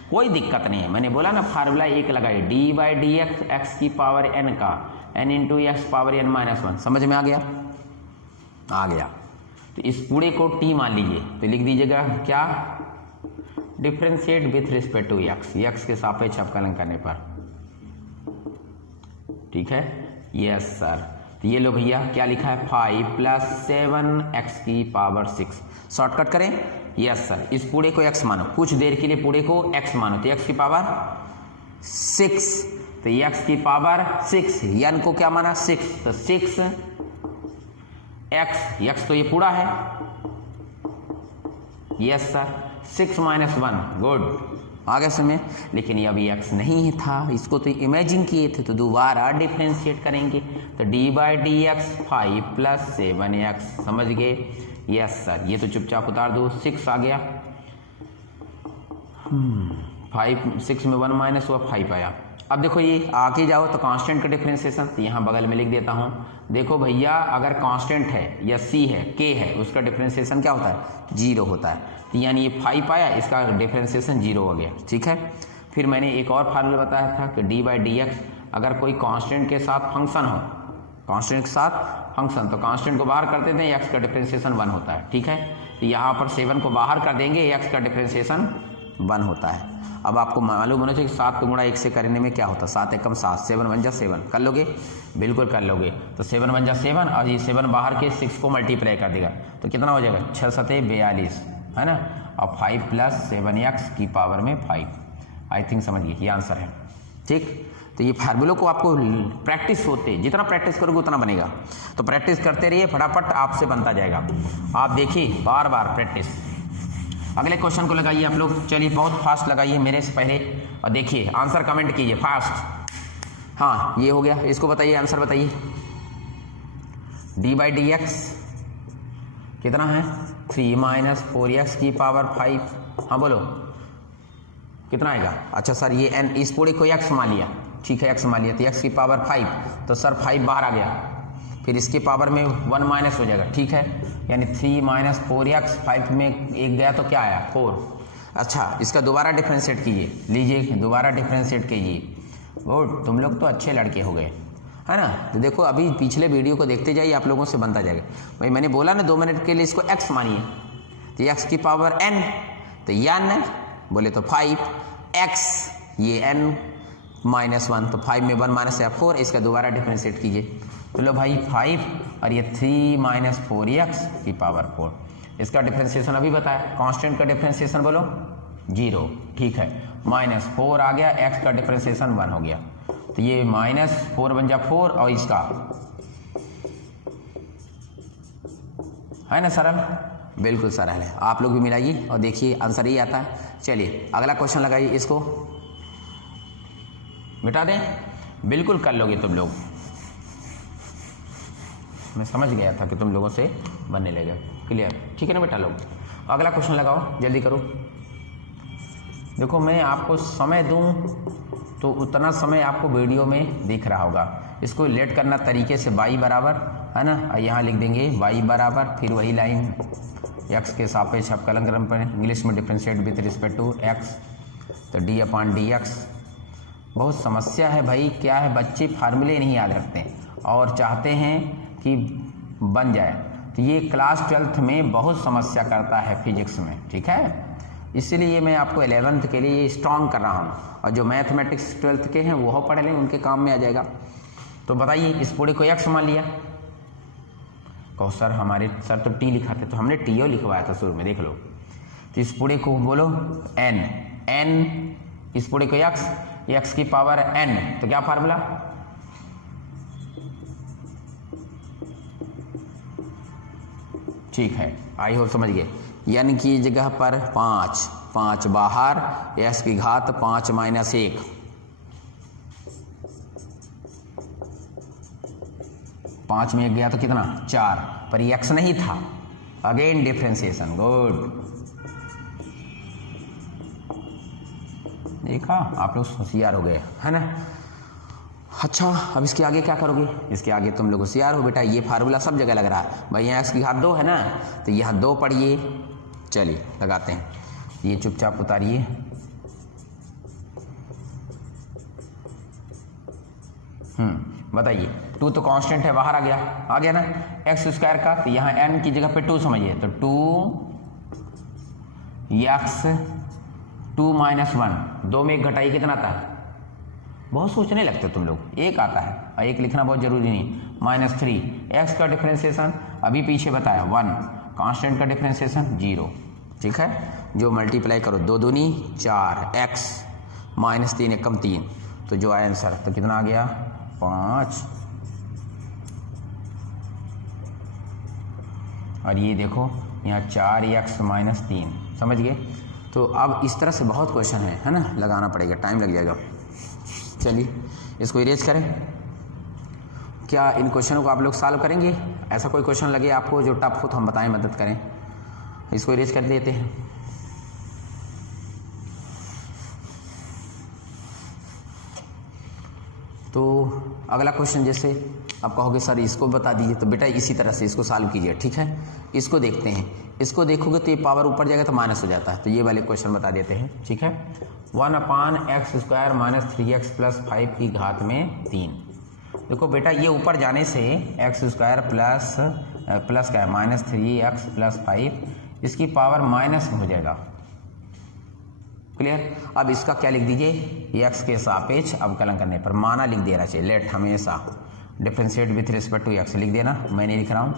कोई दिक्कत नहीं है। मैंने बोला ना फार्मूला एक लगाई, d/dx x की पावर n का n × x पावर n - 1। समझ में आ गया? आ गया। तो इस पूरे को t मान लीजिए, तो लिख दीजिएगा क्या, differentiate with respect to x के सापेक्ष अवकलन करने पर, ठीक है। Yes sir. तो ये लो भैया क्या लिखा है, 5 + 7x की पावर 6। शॉर्टकट करें, यस सर। इस पूरे को x मानो, कुछ देर के लिए पूरे को x मानो, तो x की पावर 6, तो x की पावर 6, n को क्या माना 6, तो 6x तो ये पूरा है, यस सर। 6 - 1, गुड, आगे समय। लेकिन ये अभी x नहीं था, इसको तो इमेजिन किए थे, तो दोबारा डिफ्रेंशिएट करेंगे, तो d/dx 5 + 7x। समझ गए? Yes sir. ये तो चुपचाप उतार दो, 6 आ गया, 6 में 1 माइनस हुआ, 5 आया। अब देखो ये आगे जाओ तो कांस्टेंट का डिफरेंशिएशन, तो यहाँ बगल में लिख देता हूँ। देखो भैया अगर कांस्टेंट है या c है, k है, उसका डिफरेंशिएशन क्या होता है, 0 होता है। तो यानी ये 5 आया, इसका डिफरेंशिएशन 0 हो गया, ठीक है। फिर मैंने एक और फार्मूला बताया था कि d/dx अगर कोई कांस्टेंट के साथ फंक्शन हो, कांस्टेंट के साथ फंक्शन, तो कांस्टेंट को बाहर कर देते हैं, x का डिफरेंशिएशन 1 होता है, ठीक है। तो यहाँ पर 7 को बाहर कर देंगे, x का डिफरेंशिएशन 1 होता है। अब आपको मालूम होना चाहिए 7 को गुणा 1 से करने में क्या होता है, 7 × 1 = 7, 7 × 1 = 7, कर लोगे, बिल्कुल कर लोगे। तो 7 × 1 = 7 और ये 7 बाहर के 6 को मल्टीप्लाई कर देगा, तो कितना हो जाएगा, 6 × 7 = 42, है ना। और 5 + 7x की पावर में 5। आई थिंक समझ गए, ये आंसर है, ठीक। तो ये फार्मूलों को आपको प्रैक्टिस होते, जितना प्रैक्टिस करोगे उतना बनेगा। तो प्रैक्टिस करते रहिए, फटाफट आपसे बनता जाएगा। आप देखिए बार बार प्रैक्टिस। अगले क्वेश्चन को लगाइए आप लोग, चलिए बहुत फास्ट लगाइए मेरे से पहले, और देखिए आंसर कमेंट कीजिए फास्ट। हाँ ये हो गया, इसको बताइए, आंसर बताइए। d/dx कितना है, 3 - 4x की पावर 5। हाँ बोलो कितना आएगा। अच्छा सर ये n, इस पूरे को x मान लिया, ठीक है, x मान लिया, तो x की पावर 5, तो सर 5 बाहर आ गया, फिर इसके पावर में 1 माइनस हो जाएगा, ठीक है। यानी 3 - 4x, 5 में 1 गया तो क्या आया, 4। अच्छा इसका दोबारा डिफरेंशिएट कीजिए, लीजिए दोबारा डिफरेंशिएट कीजिए। गुड, तुम लोग तो अच्छे लड़के हो गए, है ना। तो देखो अभी पिछले वीडियो को देखते जाइए, आप लोगों से बनता जाएगा। भाई मैंने बोला ना 2 मिनट के लिए इसको x मानिए, तो x की पावर n, तो n बोले तो 5x, ये n - 1, तो 5 में 1 माइनस या 4, इसका दोबारा डिफरेंशिएट कीजिए। तो लो भाई 5 और ये 3 - 4x की पावर 4, इसका डिफरेंशिएशन अभी बताया। कांस्टेंट का डिफरेंशिएशन बोलो 0, ठीक है। -4 आ गया, x का डिफरेंशिएशन 1 हो गया, तो ये -4 बन जा 4, और इसका है ना सरल, बिल्कुल सरल है। आप लोग भी मिलाइए और देखिए आंसर ही आता है। चलिए अगला क्वेश्चन लगाइए, इसको मिटा दें, बिल्कुल कर लोगे तुम लोग, मैं समझ गया था कि तुम लोगों से बनने लगेगा, क्लियर, ठीक है ना बेटा लोग। अगला क्वेश्चन लगाओ, जल्दी करो। देखो मैं आपको समय दूं तो उतना समय आपको वीडियो में दिख रहा होगा। इसको लेट करना तरीके से y बराबर है ना, यहाँ लिख देंगे y बराबर, फिर वही लाइन x के सापेक्ष अवकलन करने पर इंग्लिश में differentiate with respect to x, तो d/dx। बहुत समस्या है भाई, क्या है बच्चे फार्मूले नहीं याद रखते और चाहते हैं कि बन जाए, तो ये क्लास 12th में बहुत समस्या करता है फिजिक्स में, ठीक है। इसीलिए मैं आपको 11th के लिए स्ट्रॉन्ग कर रहा हूँ, और जो मैथमेटिक्स 12th के हैं वो पढ़ लें, उनके काम में आ जाएगा। तो बताइए, इस पूरे को x मान लिया, कहो सर हमारे सर तो t लिखा था, तो हमने टी लिखवाया था शुरू में, देख लो। तो इस पूरे को बोलो n, इस पूरे को x की पावर n, तो क्या फार्मूला, ठीक है, आई हो समझ गए। n की जगह पर 5 बाहर, x की घात 5 - 1, पाँच में 1 गया तो कितना 4, पर ये x नहीं था, अगेन डिफरेंशिएशन, गुड। देखा, आप लोग होशियार हो गए है ना। अच्छा, अब इसके आगे क्या करोगे, इसके आगे तुम लोग होशियार हो बेटा, ये फार्मूला सब जगह लग रहा है भाई। यहाँ x की घात 2 है ना, तो यहाँ 2 पढ़िए, चलिए लगाते हैं, ये चुपचाप उतारिए। बताइए, 2 तो कांस्टेंट है, बाहर आ गया ना, x स्क्वायर का, तो यहाँ n की जगह पे 2 समझिए, तो 2x 2 - 1, 2 में 1 घटाइए, कितना आता है, बहुत सोचने लगते तुम लोग, 1 आता है, और 1 लिखना बहुत जरूरी नहीं, -3, x का डिफरेंशिएशन अभी पीछे बताया 1, कांस्टेंट का डिफरेंशिएशन 0, ठीक है। जो मल्टीप्लाई करो, 2 दूनी 4, x -3 एकम 3, तो जो आया आंसर, तो कितना आ गया 5, और ये देखो यहाँ 4x - 3, समझ गए। तो अब इस तरह से बहुत क्वेश्चन है ना, लगाना पड़ेगा, टाइम लग जाएगा। चलिए इसको इरेज करें। क्या इन क्वेश्चनों को आप लोग सॉल्व करेंगे, ऐसा कोई क्वेश्चन लगे आपको जो टफ हो तो हम बताएं, मदद करें। इसको इरेज कर देते हैं। तो अगला क्वेश्चन, जैसे आप कहोगे सर इसको बता दीजिए, तो बेटा इसी तरह से इसको सॉल्व कीजिए, ठीक है। इसको देखते हैं, इसको देखोगे तो ये पावर ऊपर जाएगा तो माइनस हो जाता है, तो ये वाले क्वेश्चन बता देते हैं, ठीक है। 1/x² - 3x + 5 की घात में 3। देखो बेटा, ये ऊपर जाने से x² प्लस क्या है -3x + 5, इसकी पावर माइनस हो जाएगा, क्लियर। अब इसका क्या लिख दीजिए, x के सापेक्ष अवकलन करने पर, माना लिख देना चाहिए, लेट हमेशा differentiate with respect to x लिख देना, मैं नहीं लिख रहा हूं।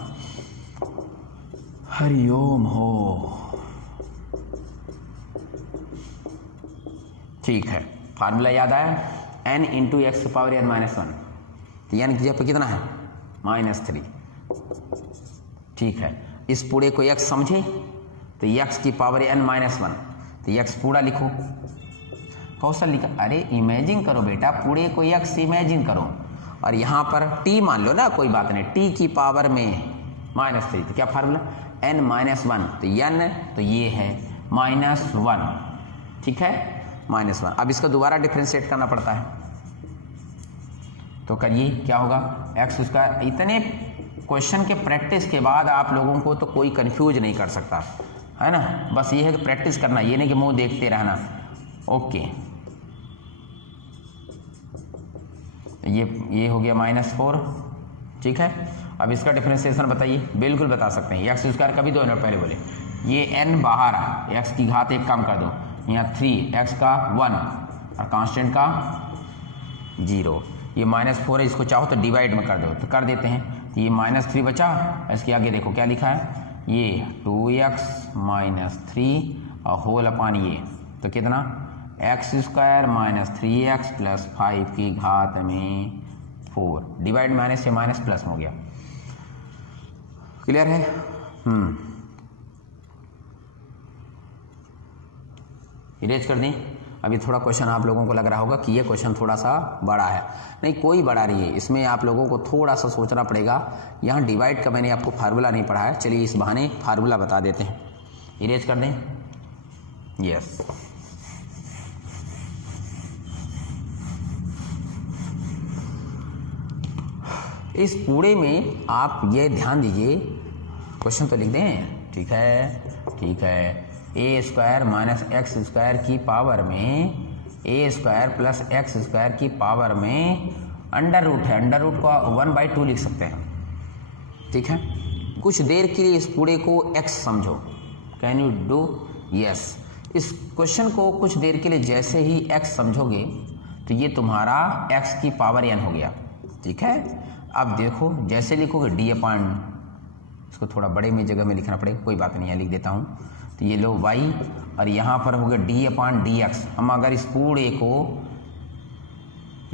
हरिओम हो, ठीक है। फार्मूला याद आया, n × x की पावर n - 1, तो n की जगह पर कितना है -3, ठीक है। इस पूरे को x समझे तो x की पावर n - 1, तो x पूरा लिखो, कौशल लिखा, अरे इमेजिन करो बेटा, पूरे को x इमेजिन करो, और यहाँ पर t मान लो ना, कोई बात नहीं, t की पावर में -3, तो क्या फार्मूला n - 1, तो n, तो ये है -1, ठीक है, -1। अब इसको दोबारा डिफरेंशिएट करना पड़ता है, तो करिए क्या होगा, x²। इतने क्वेश्चन के प्रैक्टिस के बाद आप लोगों को तो कोई कंफ्यूज नहीं कर सकता, है ना। बस ये है कि प्रैक्टिस करना, ये नहीं कि मुंह देखते रहना, ओके। ये हो गया -4, ठीक है। अब इसका डिफरेंशिएशन बताइए, बिल्कुल बता सकते हैं, x² का भी 2 मिनट पहले बोले, ये n बाहर आ, x की घात 1 कम कर दो, यहाँ 3, x का 1 और कांस्टेंट का 0, ये -4 है, इसको चाहो तो डिवाइड में कर दो, तो कर देते हैं, तो ये -3 बचा, इसके आगे देखो क्या लिखा है, ये 2x - 3 और होल अपान ये, तो कितना x² - 3x + 5 की घात में 4, डिवाइड माइनस से माइनस प्लस हो गया, क्लियर है। इरेज कर दें। अभी थोड़ा क्वेश्चन आप लोगों को लग रहा होगा कि ये क्वेश्चन थोड़ा सा बड़ा है, नहीं कोई बड़ा नहीं है, इसमें आप लोगों को थोड़ा सा सोचना पड़ेगा। यहाँ डिवाइड का मैंने आपको फार्मूला नहीं पढ़ा है, चलिए इस बहाने फार्मूला बता देते हैं। इरेज कर दें, यस। इस पूरे में आप ये ध्यान दीजिए, क्वेश्चन तो लिख दें, ठीक है। A square minus X square की पावर में A square plus X square की पावर में अंडर रूट है, अंडर रूट को 1/2 लिख सकते हैं, ठीक है। कुछ देर के लिए इस पूरे को x समझो, कैन यू डू? यस। इस क्वेश्चन को कुछ देर के लिए जैसे ही x समझोगे तो ये तुम्हारा x की पावर n हो गया, ठीक है। अब देखो जैसे लिखोगे d अपान, इसको थोड़ा बड़े में जगह में लिखना पड़ेगा, कोई बात नहीं है, लिख देता हूँ। तो ये लो y और यहाँ पर हो गया d अपान dx। हम अगर इस पूरे को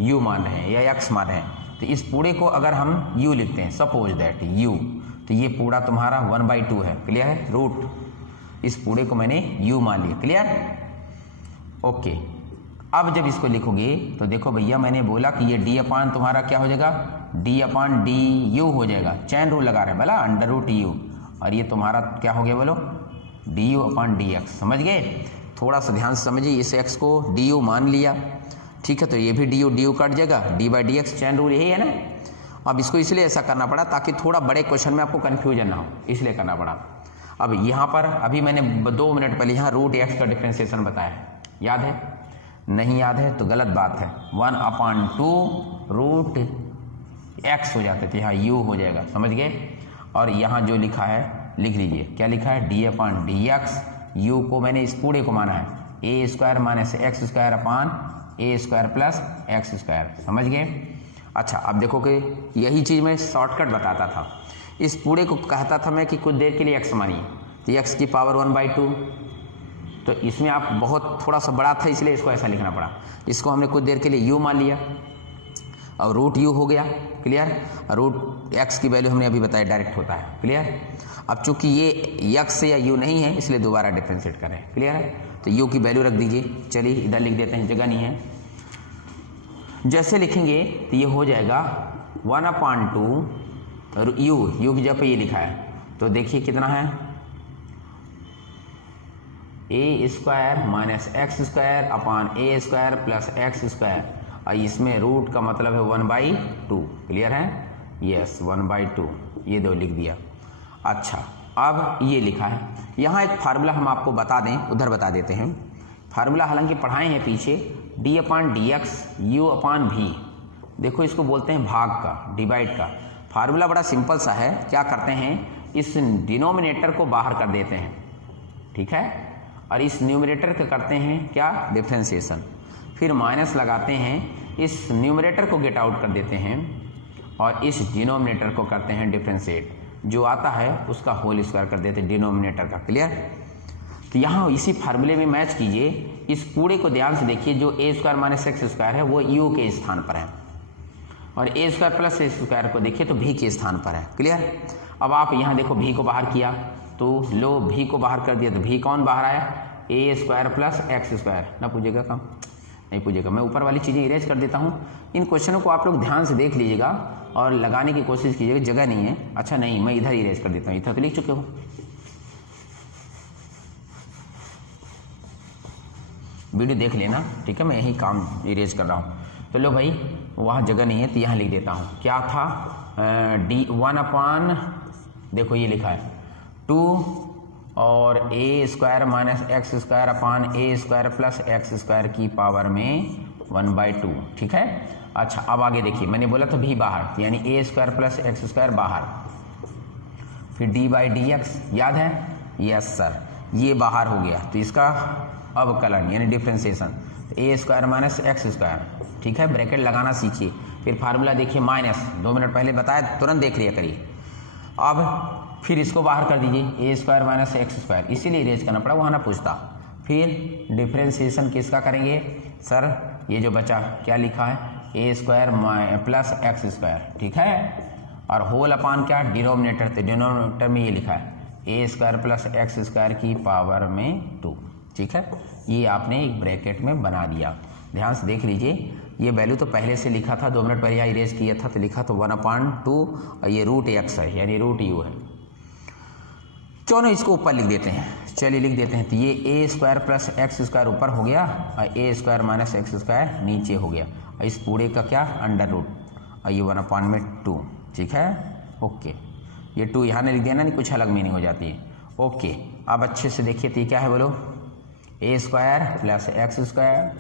u मान रहे हैं या x मान रहे हैं तो इस पूरे को अगर हम u लिखते हैं, सपोज दैट u, तो ये पूरा तुम्हारा 1/2 है, क्लियर है। रूट इस पूरे को मैंने u मान लिया, क्लियर, ओके। अब जब इसको लिखोगे तो देखो भैया मैंने बोला कि ये d अपान तुम्हारा क्या हो जाएगा, d अपान du हो जाएगा, चैन रूल लगा रहे हैं भला, अंडर रूट u, और ये तुम्हारा क्या हो गया बोलो, du अपान dx। समझ गए? थोड़ा सा ध्यान से समझिए, इस x को du मान लिया, ठीक है, तो ये भी du कट जाएगा, d/dx, चैन रूल यही है ना। अब इसको इसलिए ऐसा करना पड़ा ताकि थोड़ा बड़े क्वेश्चन में आपको कन्फ्यूजन ना हो, इसलिए करना पड़ा। अब यहाँ पर अभी मैंने 2 मिनट पहले यहाँ रूट x का डिफ्रेंसिएशन बताया, याद है? नहीं याद है तो गलत बात है। 1/2 रूट x हो जाते थे, यहाँ u हो जाएगा, समझ गए। और यहाँ जो लिखा है लिख लीजिए, क्या लिखा है, d अपान dx, u को मैंने इस पूरे को माना है, A square minus X square upon A square plus X square, समझ गए। अच्छा अब देखो कि यही चीज़ मैं शॉर्टकट बताता था, इस पूरे को कहता था मैं कि कुछ देर के लिए x मानिए, तो x की पावर 1/2, तो इसमें आप बहुत थोड़ा सा बड़ा था इसलिए इसको ऐसा लिखना पड़ा। इसको हमने कुछ देर के लिए u मान लिया और रूट u हो गया, क्लियर। रूट x की वैल्यू हमने अभी बताया डायरेक्ट होता है, क्लियर। अब चूंकि ये x या u नहीं है इसलिए दोबारा डिफ्रेंशिएट करें, क्लियर है। तो u की वैल्यू रख दीजिए, चलिए इधर लिख देते हैं, जगह नहीं है। जैसे लिखेंगे तो ये हो जाएगा 1/2 u की जगह पे ये लिखा है, तो देखिए कितना है, A square minus X square upon A square plus X square, और इसमें रूट का मतलब है 1/2, क्लियर है। यस 1/2, ये दो लिख दिया। अच्छा अब ये लिखा है, यहाँ एक फार्मूला हम आपको बता दें, उधर बता देते हैं। फार्मूला हालांकि पढ़ाए हैं पीछे, d अपान dx u अपान v, देखो इसको बोलते हैं भाग का, डिवाइड का। फार्मूला बड़ा सिंपल सा है, क्या करते हैं, इस डिनोमिनेटर को बाहर कर देते हैं, ठीक है, और इस न्यूमरेटर का करते हैं क्या, डिफ्रेंसिएशन, फिर माइनस लगाते हैं, इस न्यूमरेटर को गेट आउट कर देते हैं और इस डिनोमिनेटर को करते हैं डिफ्रेंशिएट, जो आता है उसका होल स्क्वायर कर देते हैं डिनोमिनेटर का, क्लियर। तो यहाँ इसी फार्मूले में मैच कीजिए, इस पूरे को ध्यान से देखिए, जो ए स्क्वायर माइनस एक्स स्क्वायर है वो u के स्थान पर है, और A square plus X square को देखिए तो v के स्थान पर है, क्लियर। अब आप यहाँ देखो v को बाहर किया तो लो v को बाहर कर दिया तो v कौन बाहर आया, ए स्क्वायर प्लस एक्स स्क्वायर, ना पूछेगा काम, नहीं पूछेगा। मैं ऊपर वाली चीज़ें इरेज कर देता हूँ, इन क्वेश्चनों को आप लोग ध्यान से देख लीजिएगा और लगाने की कोशिश कीजिएगा, जगह नहीं है। अच्छा नहीं, मैं इधर इरेज कर देता हूँ, इधर तो लिख चुके हो। वीडियो देख लेना, ठीक है, मैं यही काम इरेज कर रहा हूँ। तो लो भाई वहाँ जगह नहीं है तो यहाँ लिख देता हूँ, क्या था, d1 अपान, देखो ये लिखा है 2 और A square minus X square upon A square plus X square की पावर में 1/2, ठीक है। अच्छा अब आगे देखिए, मैंने बोला था भी बाहर, यानी ए स्क्वायर प्लस एक्स स्क्वायर बाहर, फिर d/dx, याद है, यस सर, ये बाहर हो गया तो इसका अवकलन यानी डिफ्रेंसिएशन, ए स्क्वायर माइनस एक्स स्क्वायर, ठीक है, ब्रैकेट लगाना सीखिए। फिर फार्मूला देखिए माइनस, 2 मिनट पहले बताया, तुरंत देख लिया करिए। अब फिर इसको बाहर कर दीजिए, ए स्क्वायर माइनस एक्स स्क्वायर, इसीलिए इरेज करना पड़ा, वहाँ ना पूछता। फिर डिफ्रेंसिएशन किसका करेंगे सर, ये जो बचा क्या लिखा है, A square plus X square, ठीक है, और होल अपान क्या, डिनोमिनेटर, तो डिनोमिनेटर में ये लिखा है A square plus X square की पावर में 2, ठीक है। ये आपने एक ब्रैकेट में बना दिया, ध्यान से देख लीजिए। ये वैल्यू तो पहले से लिखा था, 2 मिनट पहले यहाँ इरेज किया था, तो लिखा तो 1/2 और ये रूट x है यानी रूट u है। चलो इसको ऊपर लिख देते हैं, चलिए लिख देते हैं, तो ये ए स्क्वायर प्लस एक्स स्क्वायर ऊपर हो गया और A square minus X square नीचे हो गया, और इस पूरे का क्या, अंडर रूट, और ये 1/2, ठीक है, ओके। ये 2 यहाँ ने लिख दिया ना, नहीं कुछ अलग मीनिंग हो जाती है, ओके। अब अच्छे से देखिए तो ये क्या है बोलो, ए स्क्वायर प्लस एक्स स्क्वायर,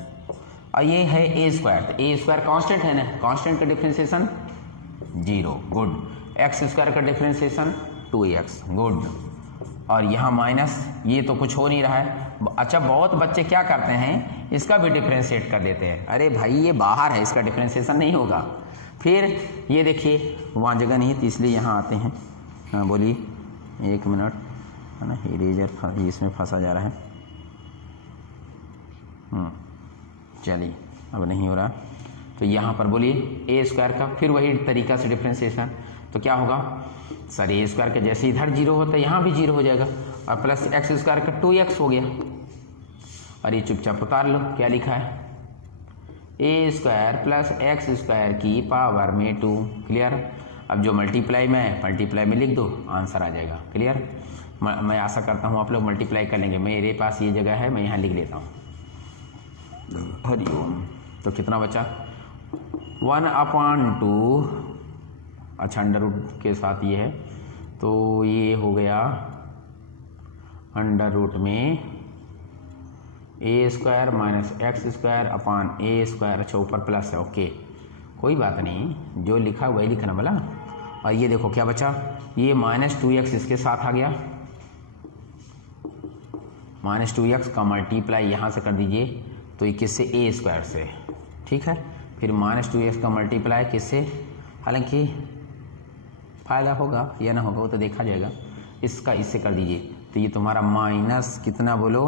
और ये है ए स्क्वायर, तो ए स्क्वायर कांस्टेंट है ना, कांस्टेंट का डिफरेंशिएशन 0, गुड। एक्स स्क्वायर का डिफरेंशिएशन 2x, गुड। और यहाँ माइनस, ये तो कुछ हो नहीं रहा है। अच्छा, बहुत बच्चे क्या करते हैं, इसका भी डिफरेंशिएट कर देते हैं। अरे भाई ये बाहर है, इसका डिफरेंशिएशन नहीं होगा। फिर ये देखिए वहाँ जगह नहीं है, तो इसलिए यहाँ आते हैं। हाँ बोलिए, 1 मिनट है ना, इरेजर इसमें फंसा जा रहा है। चलिए, अब नहीं हो रहा, तो यहाँ पर बोलिए ए स्क्वायर का फिर वही तरीका से डिफरेंशिएशन, तो क्या होगा सर, ए स्क्वायर का जैसे इधर 0 होता है यहाँ भी 0 हो जाएगा, और प्लस एक्स स्क्वायर का 2x हो गया। और ये चुपचाप उतार लो, क्या लिखा है, A square plus X square की पावर में 2, क्लियर। अब जो मल्टीप्लाई में लिख दो, आंसर आ जाएगा, क्लियर। मैं आशा करता हूँ आप लोग मल्टीप्लाई कर लेंगे। मेरे पास ये जगह है, मैं यहाँ लिख लेता हूँ, हरिओम। तो कितना बचा, 1/2, अच्छा अंडर रूट के साथ ये है, तो ये हो गया अंडर रूट में A square minus X square upon A square. अच्छा ऊपर प्लस है, ओके कोई बात नहीं, जो लिखा वही लिखना बोला। और ये देखो क्या बचा, ये -2x इसके साथ आ गया, -2x का मल्टीप्लाई यहाँ से कर दीजिए, तो ये किससे, ए स्क्वायर से, ठीक है। फिर -2x का मल्टीप्लाई किससे, हालांकि फ़ायदा होगा या ना होगा वो तो देखा जाएगा, इसका इससे कर दीजिए, तो ये तुम्हारा माइनस कितना बोलो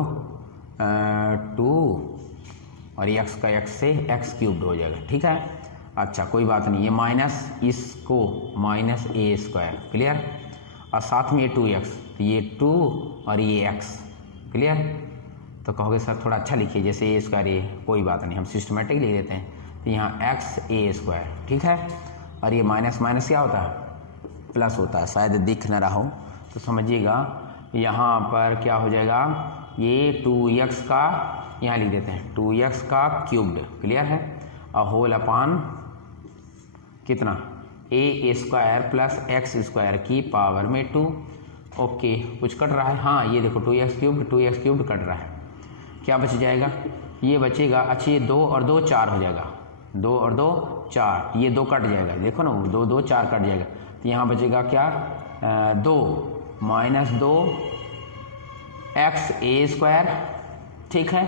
2, और x का x से x क्यूब्ड हो जाएगा, ठीक है। अच्छा कोई बात नहीं, ये माइनस इसको माइनस ए स्क्वायर, क्लियर। और साथ में ये 2x, तो ये 2 और ये x, क्लियर। तो कहोगे सर थोड़ा अच्छा लिखिए, जैसे ए स्क्वायर ए, कोई बात नहीं, हम सिस्टमेटिक लिख देते हैं। तो यहाँ एक्स ए स्क्वायर, ठीक है। और ये माइनस माइनस क्या होता है, प्लस होता है, शायद दिख न रहा हो तो समझिएगा। यहाँ पर क्या हो जाएगा, ये 2x का यहाँ लिख देते हैं, 2x का क्यूब्ड, क्लियर है। और होल अपॉन कितना, ए स्क्वायर प्लस एक्स स्क्वायर की पावर में 2, ओके। कुछ कट रहा है, हाँ ये देखो 2x क्यूब्ड कट रहा है, क्या बच जाएगा, ये बचेगा। अच्छा ये 2 और 2 4 हो जाएगा, 2 और 2 4, ये 2 कट जाएगा, देखो ना 2 2 4 कट जाएगा, तो यहाँ बचेगा क्या 2 माइनस 2 एक्स ए स्क्वायर, ठीक है।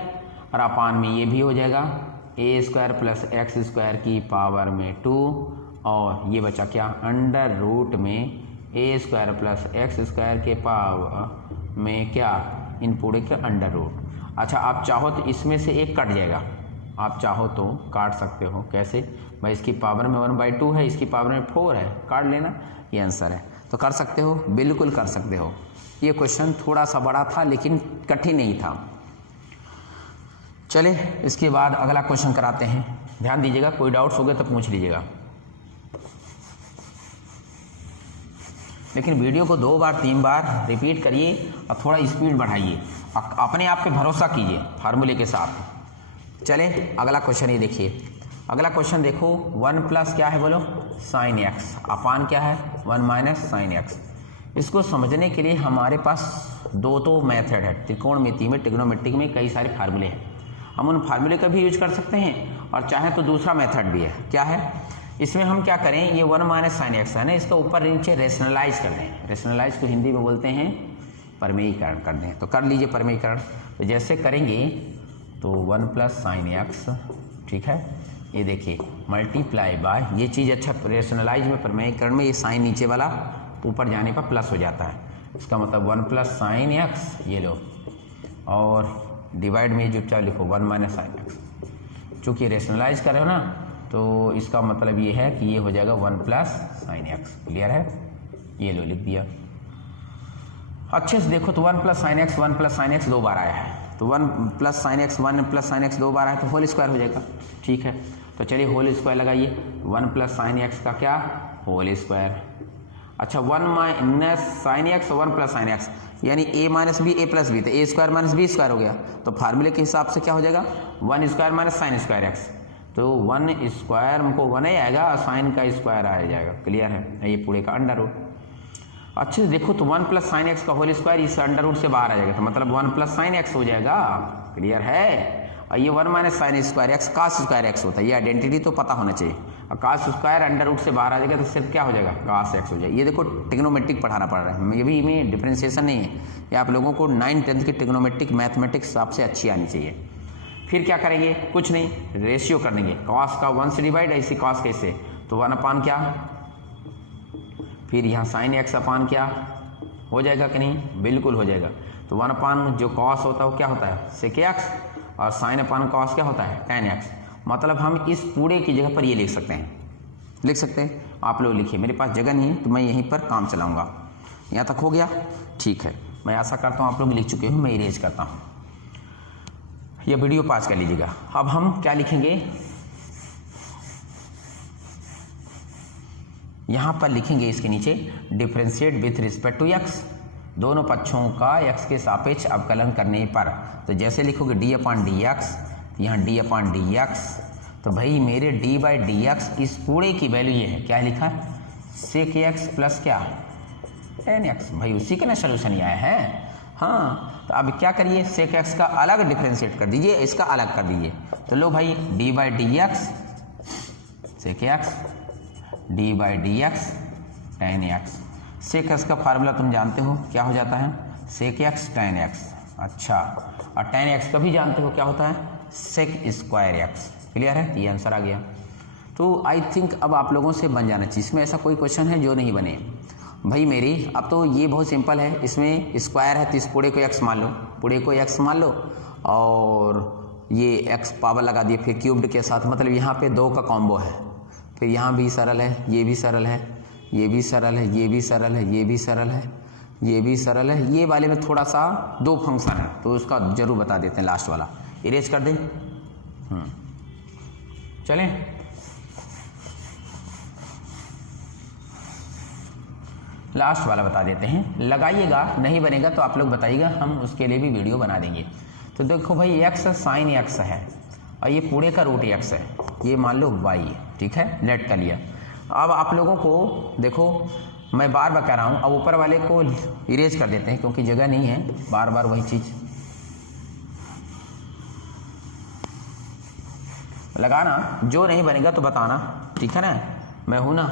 और अपान में ये भी हो जाएगा ए स्क्वायर प्लस एक्स स्क्वायर की पावर में 2, और ये बचा क्या, अंडर रूट में A square plus X square के पावर में क्या, इन पूरे के अंडर रूट। अच्छा आप चाहो तो इसमें से एक कट जाएगा, आप चाहो तो काट सकते हो, कैसे भाई, इसकी पावर में 1/2 है, इसकी पावर में 4 है, काट लेना, ये आंसर है। तो कर सकते हो, बिल्कुल कर सकते हो। ये क्वेश्चन थोड़ा सा बड़ा था लेकिन कठिन नहीं था। चले इसके बाद अगला क्वेश्चन कराते हैं, ध्यान दीजिएगा, कोई डाउट्स हो गए तो पूछ लीजिएगा। लेकिन वीडियो को 2 बार 3 बार रिपीट करिए और थोड़ा स्पीड बढ़ाइए, अपने आप पे भरोसा कीजिए फार्मूले के साथ। चले अगला क्वेश्चन ये देखिए, अगला क्वेश्चन देखो, 1 प्लस क्या है बोलो, साइन एक्स, अपान क्या है 1 माइनस साइन एक्स। इसको समझने के लिए हमारे पास 2 मेथड है, त्रिकोणमिति में, ट्रिग्नोमेट्रिक में कई सारे फार्मूले हैं, हम उन फार्मूले का भी यूज कर सकते हैं, और चाहे तो दूसरा मेथड भी है। क्या है, इसमें हम क्या करें, ये 1 माइनस साइन एक्स है ना, इसका ऊपर नीचे रेशनलाइज कर दें। रेशनलाइज को हिंदी में बोलते हैं परमेयीकरण कर दें, तो कर लीजिए परमेयीकरण। तो जैसे करेंगे तो 1 प्लस साइन एक्स, ठीक है, ये देखिए मल्टीप्लाई बाय, ये चीज़ अच्छा रेशनलाइज में, परमेयीकरण में ये साइन नीचे वाला ऊपर जाने पर प्लस हो जाता है, इसका मतलब 1 प्लस साइन एक्स, ये लो, और डिवाइड में चुपचाप लिखो 1 माइनस साइन एक्स। चूँकि रेशनलाइज कर रहे हो ना, तो इसका मतलब ये है कि ये हो जाएगा 1 प्लस साइन एक्स, क्लियर है, ये लो लिख दिया। अच्छे से देखो तो 1 प्लस साइन एक्स 2 बार आया है, तो 1 प्लस साइन एक्स 2 बार आया तो होल स्क्वायर हो जाएगा, ठीक है। तो चलिए होल स्क्वायर लगाइए, 1 प्लस साइन एक्स का क्या, होल स्क्वायर। अच्छा 1 minus sine x 1 plus sine x, यानी a minus b a plus b, तो a square minus b square हो गया। तो फार्मूले के हिसाब से क्या हो जाएगा, 1 square minus sine square x, तो तो 1 स्क्वायर हमको 1 ही आएगा और साइन का स्क्वायर आ जाएगा। क्लियर है, ये पूरे का अंडर रूट। अच्छे से देखो तो 1 प्लस साइन एक्स का होल स्क्वायर इस अंडर रूट से बाहर आ जाएगा, तो मतलब 1 प्लस साइन एक्स हो जाएगा। क्लियर है। और ये 1 minus sine square x cos square x होता है, ये आइडेंटिटी तो पता होना चाहिए। और कास स्क्वायर अंडर रूट से बाहर आ जाएगा तो सिर्फ क्या हो जाएगा, कास एक्स हो जाएगा। ये देखो ट्रिग्नोमेट्रिक पढ़ाना पड़ रहा है, ये भी में डिफरेंशिएशन नहीं है, ये आप लोगों को 9th 10th की ट्रिग्नोमेट्रिक मैथमेटिक्स आपसे अच्छी आनी चाहिए। फिर क्या करेंगे, कुछ नहीं, रेशियो कर देंगे। कॉस का 1 से डिवाइड, ऐसी कॉस कैसे, तो 1 अपान क्या, फिर यहाँ साइन एक्स अपान क्या हो जाएगा कि नहीं, बिल्कुल हो जाएगा। तो 1 अपान जो कॉस होता है वो क्या होता है, सेक एक्स, और साइन अपान कॉस क्या होता है, tan एक्स। मतलब हम इस पूरे की जगह पर ये लिख सकते हैं, लिख सकते हैं। आप लोग लिखिए, मेरे पास जगह नहीं है तो मैं यहीं पर काम चलाऊंगा। यहाँ तक हो गया, ठीक है। मैं आशा करता हूँ आप लोग लिख चुके हो, मैं इरेज करता हूँ। ये वीडियो पास कर लीजिएगा। अब हम क्या लिखेंगे, यहाँ पर लिखेंगे इसके नीचे differentiate with respect to x, दोनों पक्षों का एक्स के सापेक्ष अवकलन करने पर। तो जैसे लिखोगे डी अपान डी एक्स, यहाँ डी अपान डी एक्स, तो भाई मेरे डी बाई डी एक्स इस पूरे की वैल्यू ये है, क्या लिखा है, सेक एक्स प्लस क्या, tan एक्स। भाई उसी का ना सोल्यूशन ये आया है। हाँ, तो अब क्या करिए, सेक एक्स का अलग डिफरेंशिएट कर दीजिए, इसका अलग कर दीजिए। तो लो भाई d by d x sec x, d by d x tan x. Sec x का फार्मूला तुम जानते हो क्या हो जाता है, सेक एक्स tan एक्स। अच्छा, और tan एक्स का भी जानते हो क्या होता है, सेक स्क्वायर एक्स। क्लियर है, ये आंसर आ गया। तो आई थिंक अब आप लोगों से बन जाना चाहिए। इसमें ऐसा कोई क्वेश्चन है जो नहीं बने भाई मेरी। अब तो ये बहुत सिंपल है, इसमें स्क्वायर है तो इस पूरे को एक्स मान लो, पूरे को एक्स मान लो, और ये एक्स पावर लगा दिए फिर क्यूब्ड के साथ, मतलब यहाँ पे 2 का कॉम्बो है। फिर यहाँ भी सरल है, ये भी सरल है, ये भी सरल है, ये भी सरल है, ये भी सरल है, ये भी सरल है। ये वाले में थोड़ा सा 2 फंक्शन है तो उसका जरूर बता देते हैं, लास्ट वाला इरेज कर दें। चलें, लास्ट वाला बता देते हैं। लगाइएगा, नहीं बनेगा तो आप लोग बताइएगा, हम उसके लिए भी वीडियो बना देंगे। तो देखो भाई एक्स साइन एक्स है और ये पूरे का रूट एक्स है, ये मान लो वाई है, ठीक है, लेट कर लिया। अब आप लोगों को देखो मैं बार बार कह रहा हूँ, अब ऊपर वाले को इरेज कर देते हैं क्योंकि जगह नहीं है, बार बार वही चीज़ लगाना। जो नहीं बनेगा तो बताना, ठीक है ना, मैं हूं ना,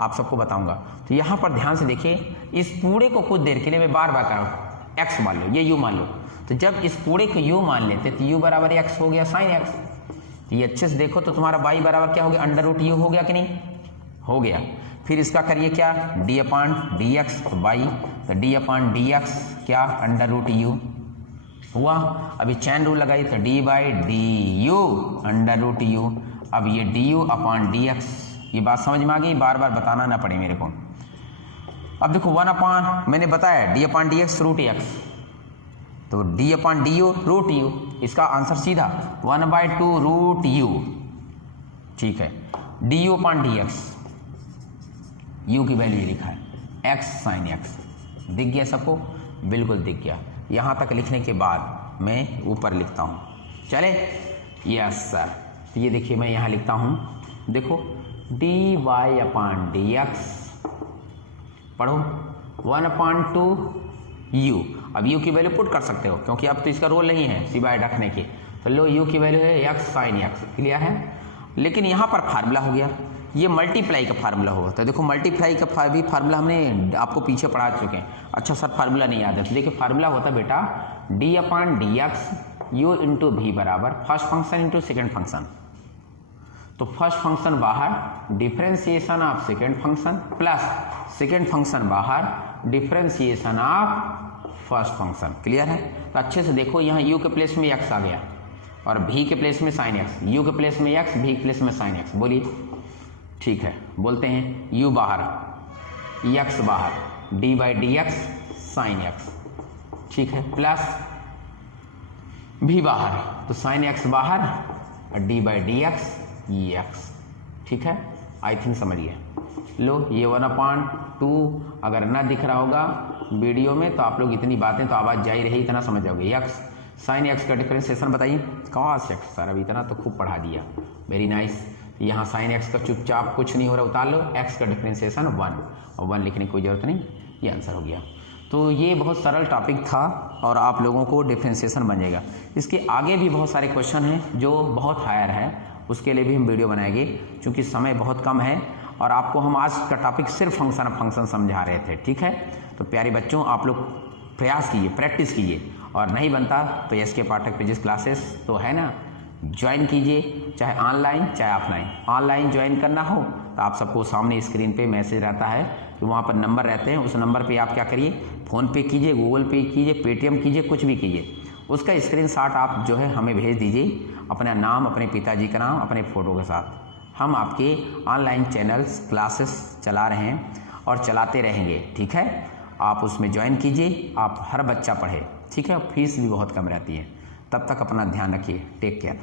आप सबको बताऊंगा। तो यहाँ पर ध्यान से देखिए, इस पूरे को कुछ देर के लिए मैं बार बार कर रहा हूँ, एक्स मान लो, ये यू मान लो। तो जब इस पूरे को यू मान लेते तो यू बराबर एक्स हो गया साइन एक्स। तो ये अच्छे से देखो तो तुम्हारा वाई बराबर क्या हो गया, अंडर रूट यू हो गया कि नहीं, हो गया। फिर इसका करिए क्या, d upon D x y, तो डी अपान डी एक्स क्या, अंडर रूट यू हुआ। अभी चैन रूल लगाई तो d by d u under root u. अब ये d u upon D x, ये बात समझ में आ गई, बार बार बताना ना पड़े मेरे को। अब देखो 1 अपान मैंने बताया d upon D x root x, तो d upon d u root u, इसका आंसर सीधा 1/2 रूट यू, ठीक है। D u upon D x, u की वैल्यू लिखा है एक्स साइन एक्स, दिख गया सबको, बिल्कुल दिख गया। यहाँ तक लिखने के बाद मैं ऊपर लिखता हूँ, चले, यस सर। तो ये देखिए मैं यहाँ लिखता हूँ, देखो डी वाई अपान डी एक्स, पढ़ो 1/2 यू। अब यू की वैल्यू पुट कर सकते हो क्योंकि अब तो इसका रोल नहीं है सिवाय रखने के, तो लो यू की वैल्यू है एक्स साइन एक्स, क्लियर है। लेकिन यहाँ पर फार्मूला हो गया, ये मल्टीप्लाई का फार्मूला होगा। तो देखो मल्टीप्लाई का भी फार्मूला हमने आपको पीछे पढ़ा चुके हैं। अच्छा सर फार्मूला नहीं याद है, तो देखिए फार्मूला होता बेटा D upon D x U into V बराबर first function into second function. तो फर्स्ट फंक्शन बाहर, differentiation of second function, plus second function बाहर, differentiation of first function, clear है। तो अच्छे से देखो यहाँ u के प्लेस में x आ गया और v के प्लेस में साइन x, u के प्लेस में x, v के प्लेस में साइन x, बोलिए, ठीक है। बोलते हैं u बाहर, x बाहर, d by d x sine x, ठीक है, प्लस v बाहर, तो साइन x बाहर और d बाई डी एक्स ये x, ठीक है। आई थिंक समझिए। लो ये 1/2 अगर ना दिख रहा होगा वीडियो में तो आप लोग इतनी बातें तो आवाज़ जा ही रही, इतना समझ जाओगे। x साइन एक्स का डिफरेंशिएशन बताइए। कॉस एक्स, सर अभी इतना तो खूब पढ़ा दिया, वेरी नाइस। यहाँ साइन एक्स का चुपचाप कुछ नहीं हो रहा, उतार लो, एक्स का डिफरेंशिएशन 1, और 1 लिखने की कोई ज़रूरत नहीं, ये आंसर हो गया। तो ये बहुत सरल टॉपिक था और आप लोगों को डिफरेंशिएशन बन जाएगा। इसके आगे भी बहुत सारे क्वेश्चन हैं जो बहुत हायर है, उसके लिए भी हम वीडियो बनाएंगे, क्योंकि समय बहुत कम है और आपको हम आज का टॉपिक सिर्फ फंक्शन समझा रहे थे, ठीक है। तो प्यारे बच्चों, आप लोग प्रयास कीजिए, प्रैक्टिस कीजिए, और नहीं बनता तो एसके पाठक फिजिक्स क्लासेस तो है ना, ज्वाइन कीजिए, चाहे ऑनलाइन चाहे ऑफलाइन। ऑनलाइन ज्वाइन करना हो तो आप सबको सामने स्क्रीन पे मैसेज रहता है कि वहाँ पर नंबर रहते हैं, उस नंबर पे आप क्या करिए, फ़ोनपे कीजिए, गूगल पे कीजिए, पेटीएम कीजिए, कुछ भी कीजिए, उसका स्क्रीनशॉट आप जो है हमें भेज दीजिए, अपना नाम, अपने पिताजी का नाम, अपने फ़ोटो के साथ। हम आपके ऑनलाइन चैनल्स क्लासेस चला रहे हैं और चलाते रहेंगे, ठीक है। आप उसमें ज्वाइन कीजिए, आप हर बच्चा पढ़े, ठीक है। फीस भी बहुत कम रहती है। तब तक अपना ध्यान रखिए, टेक केयर।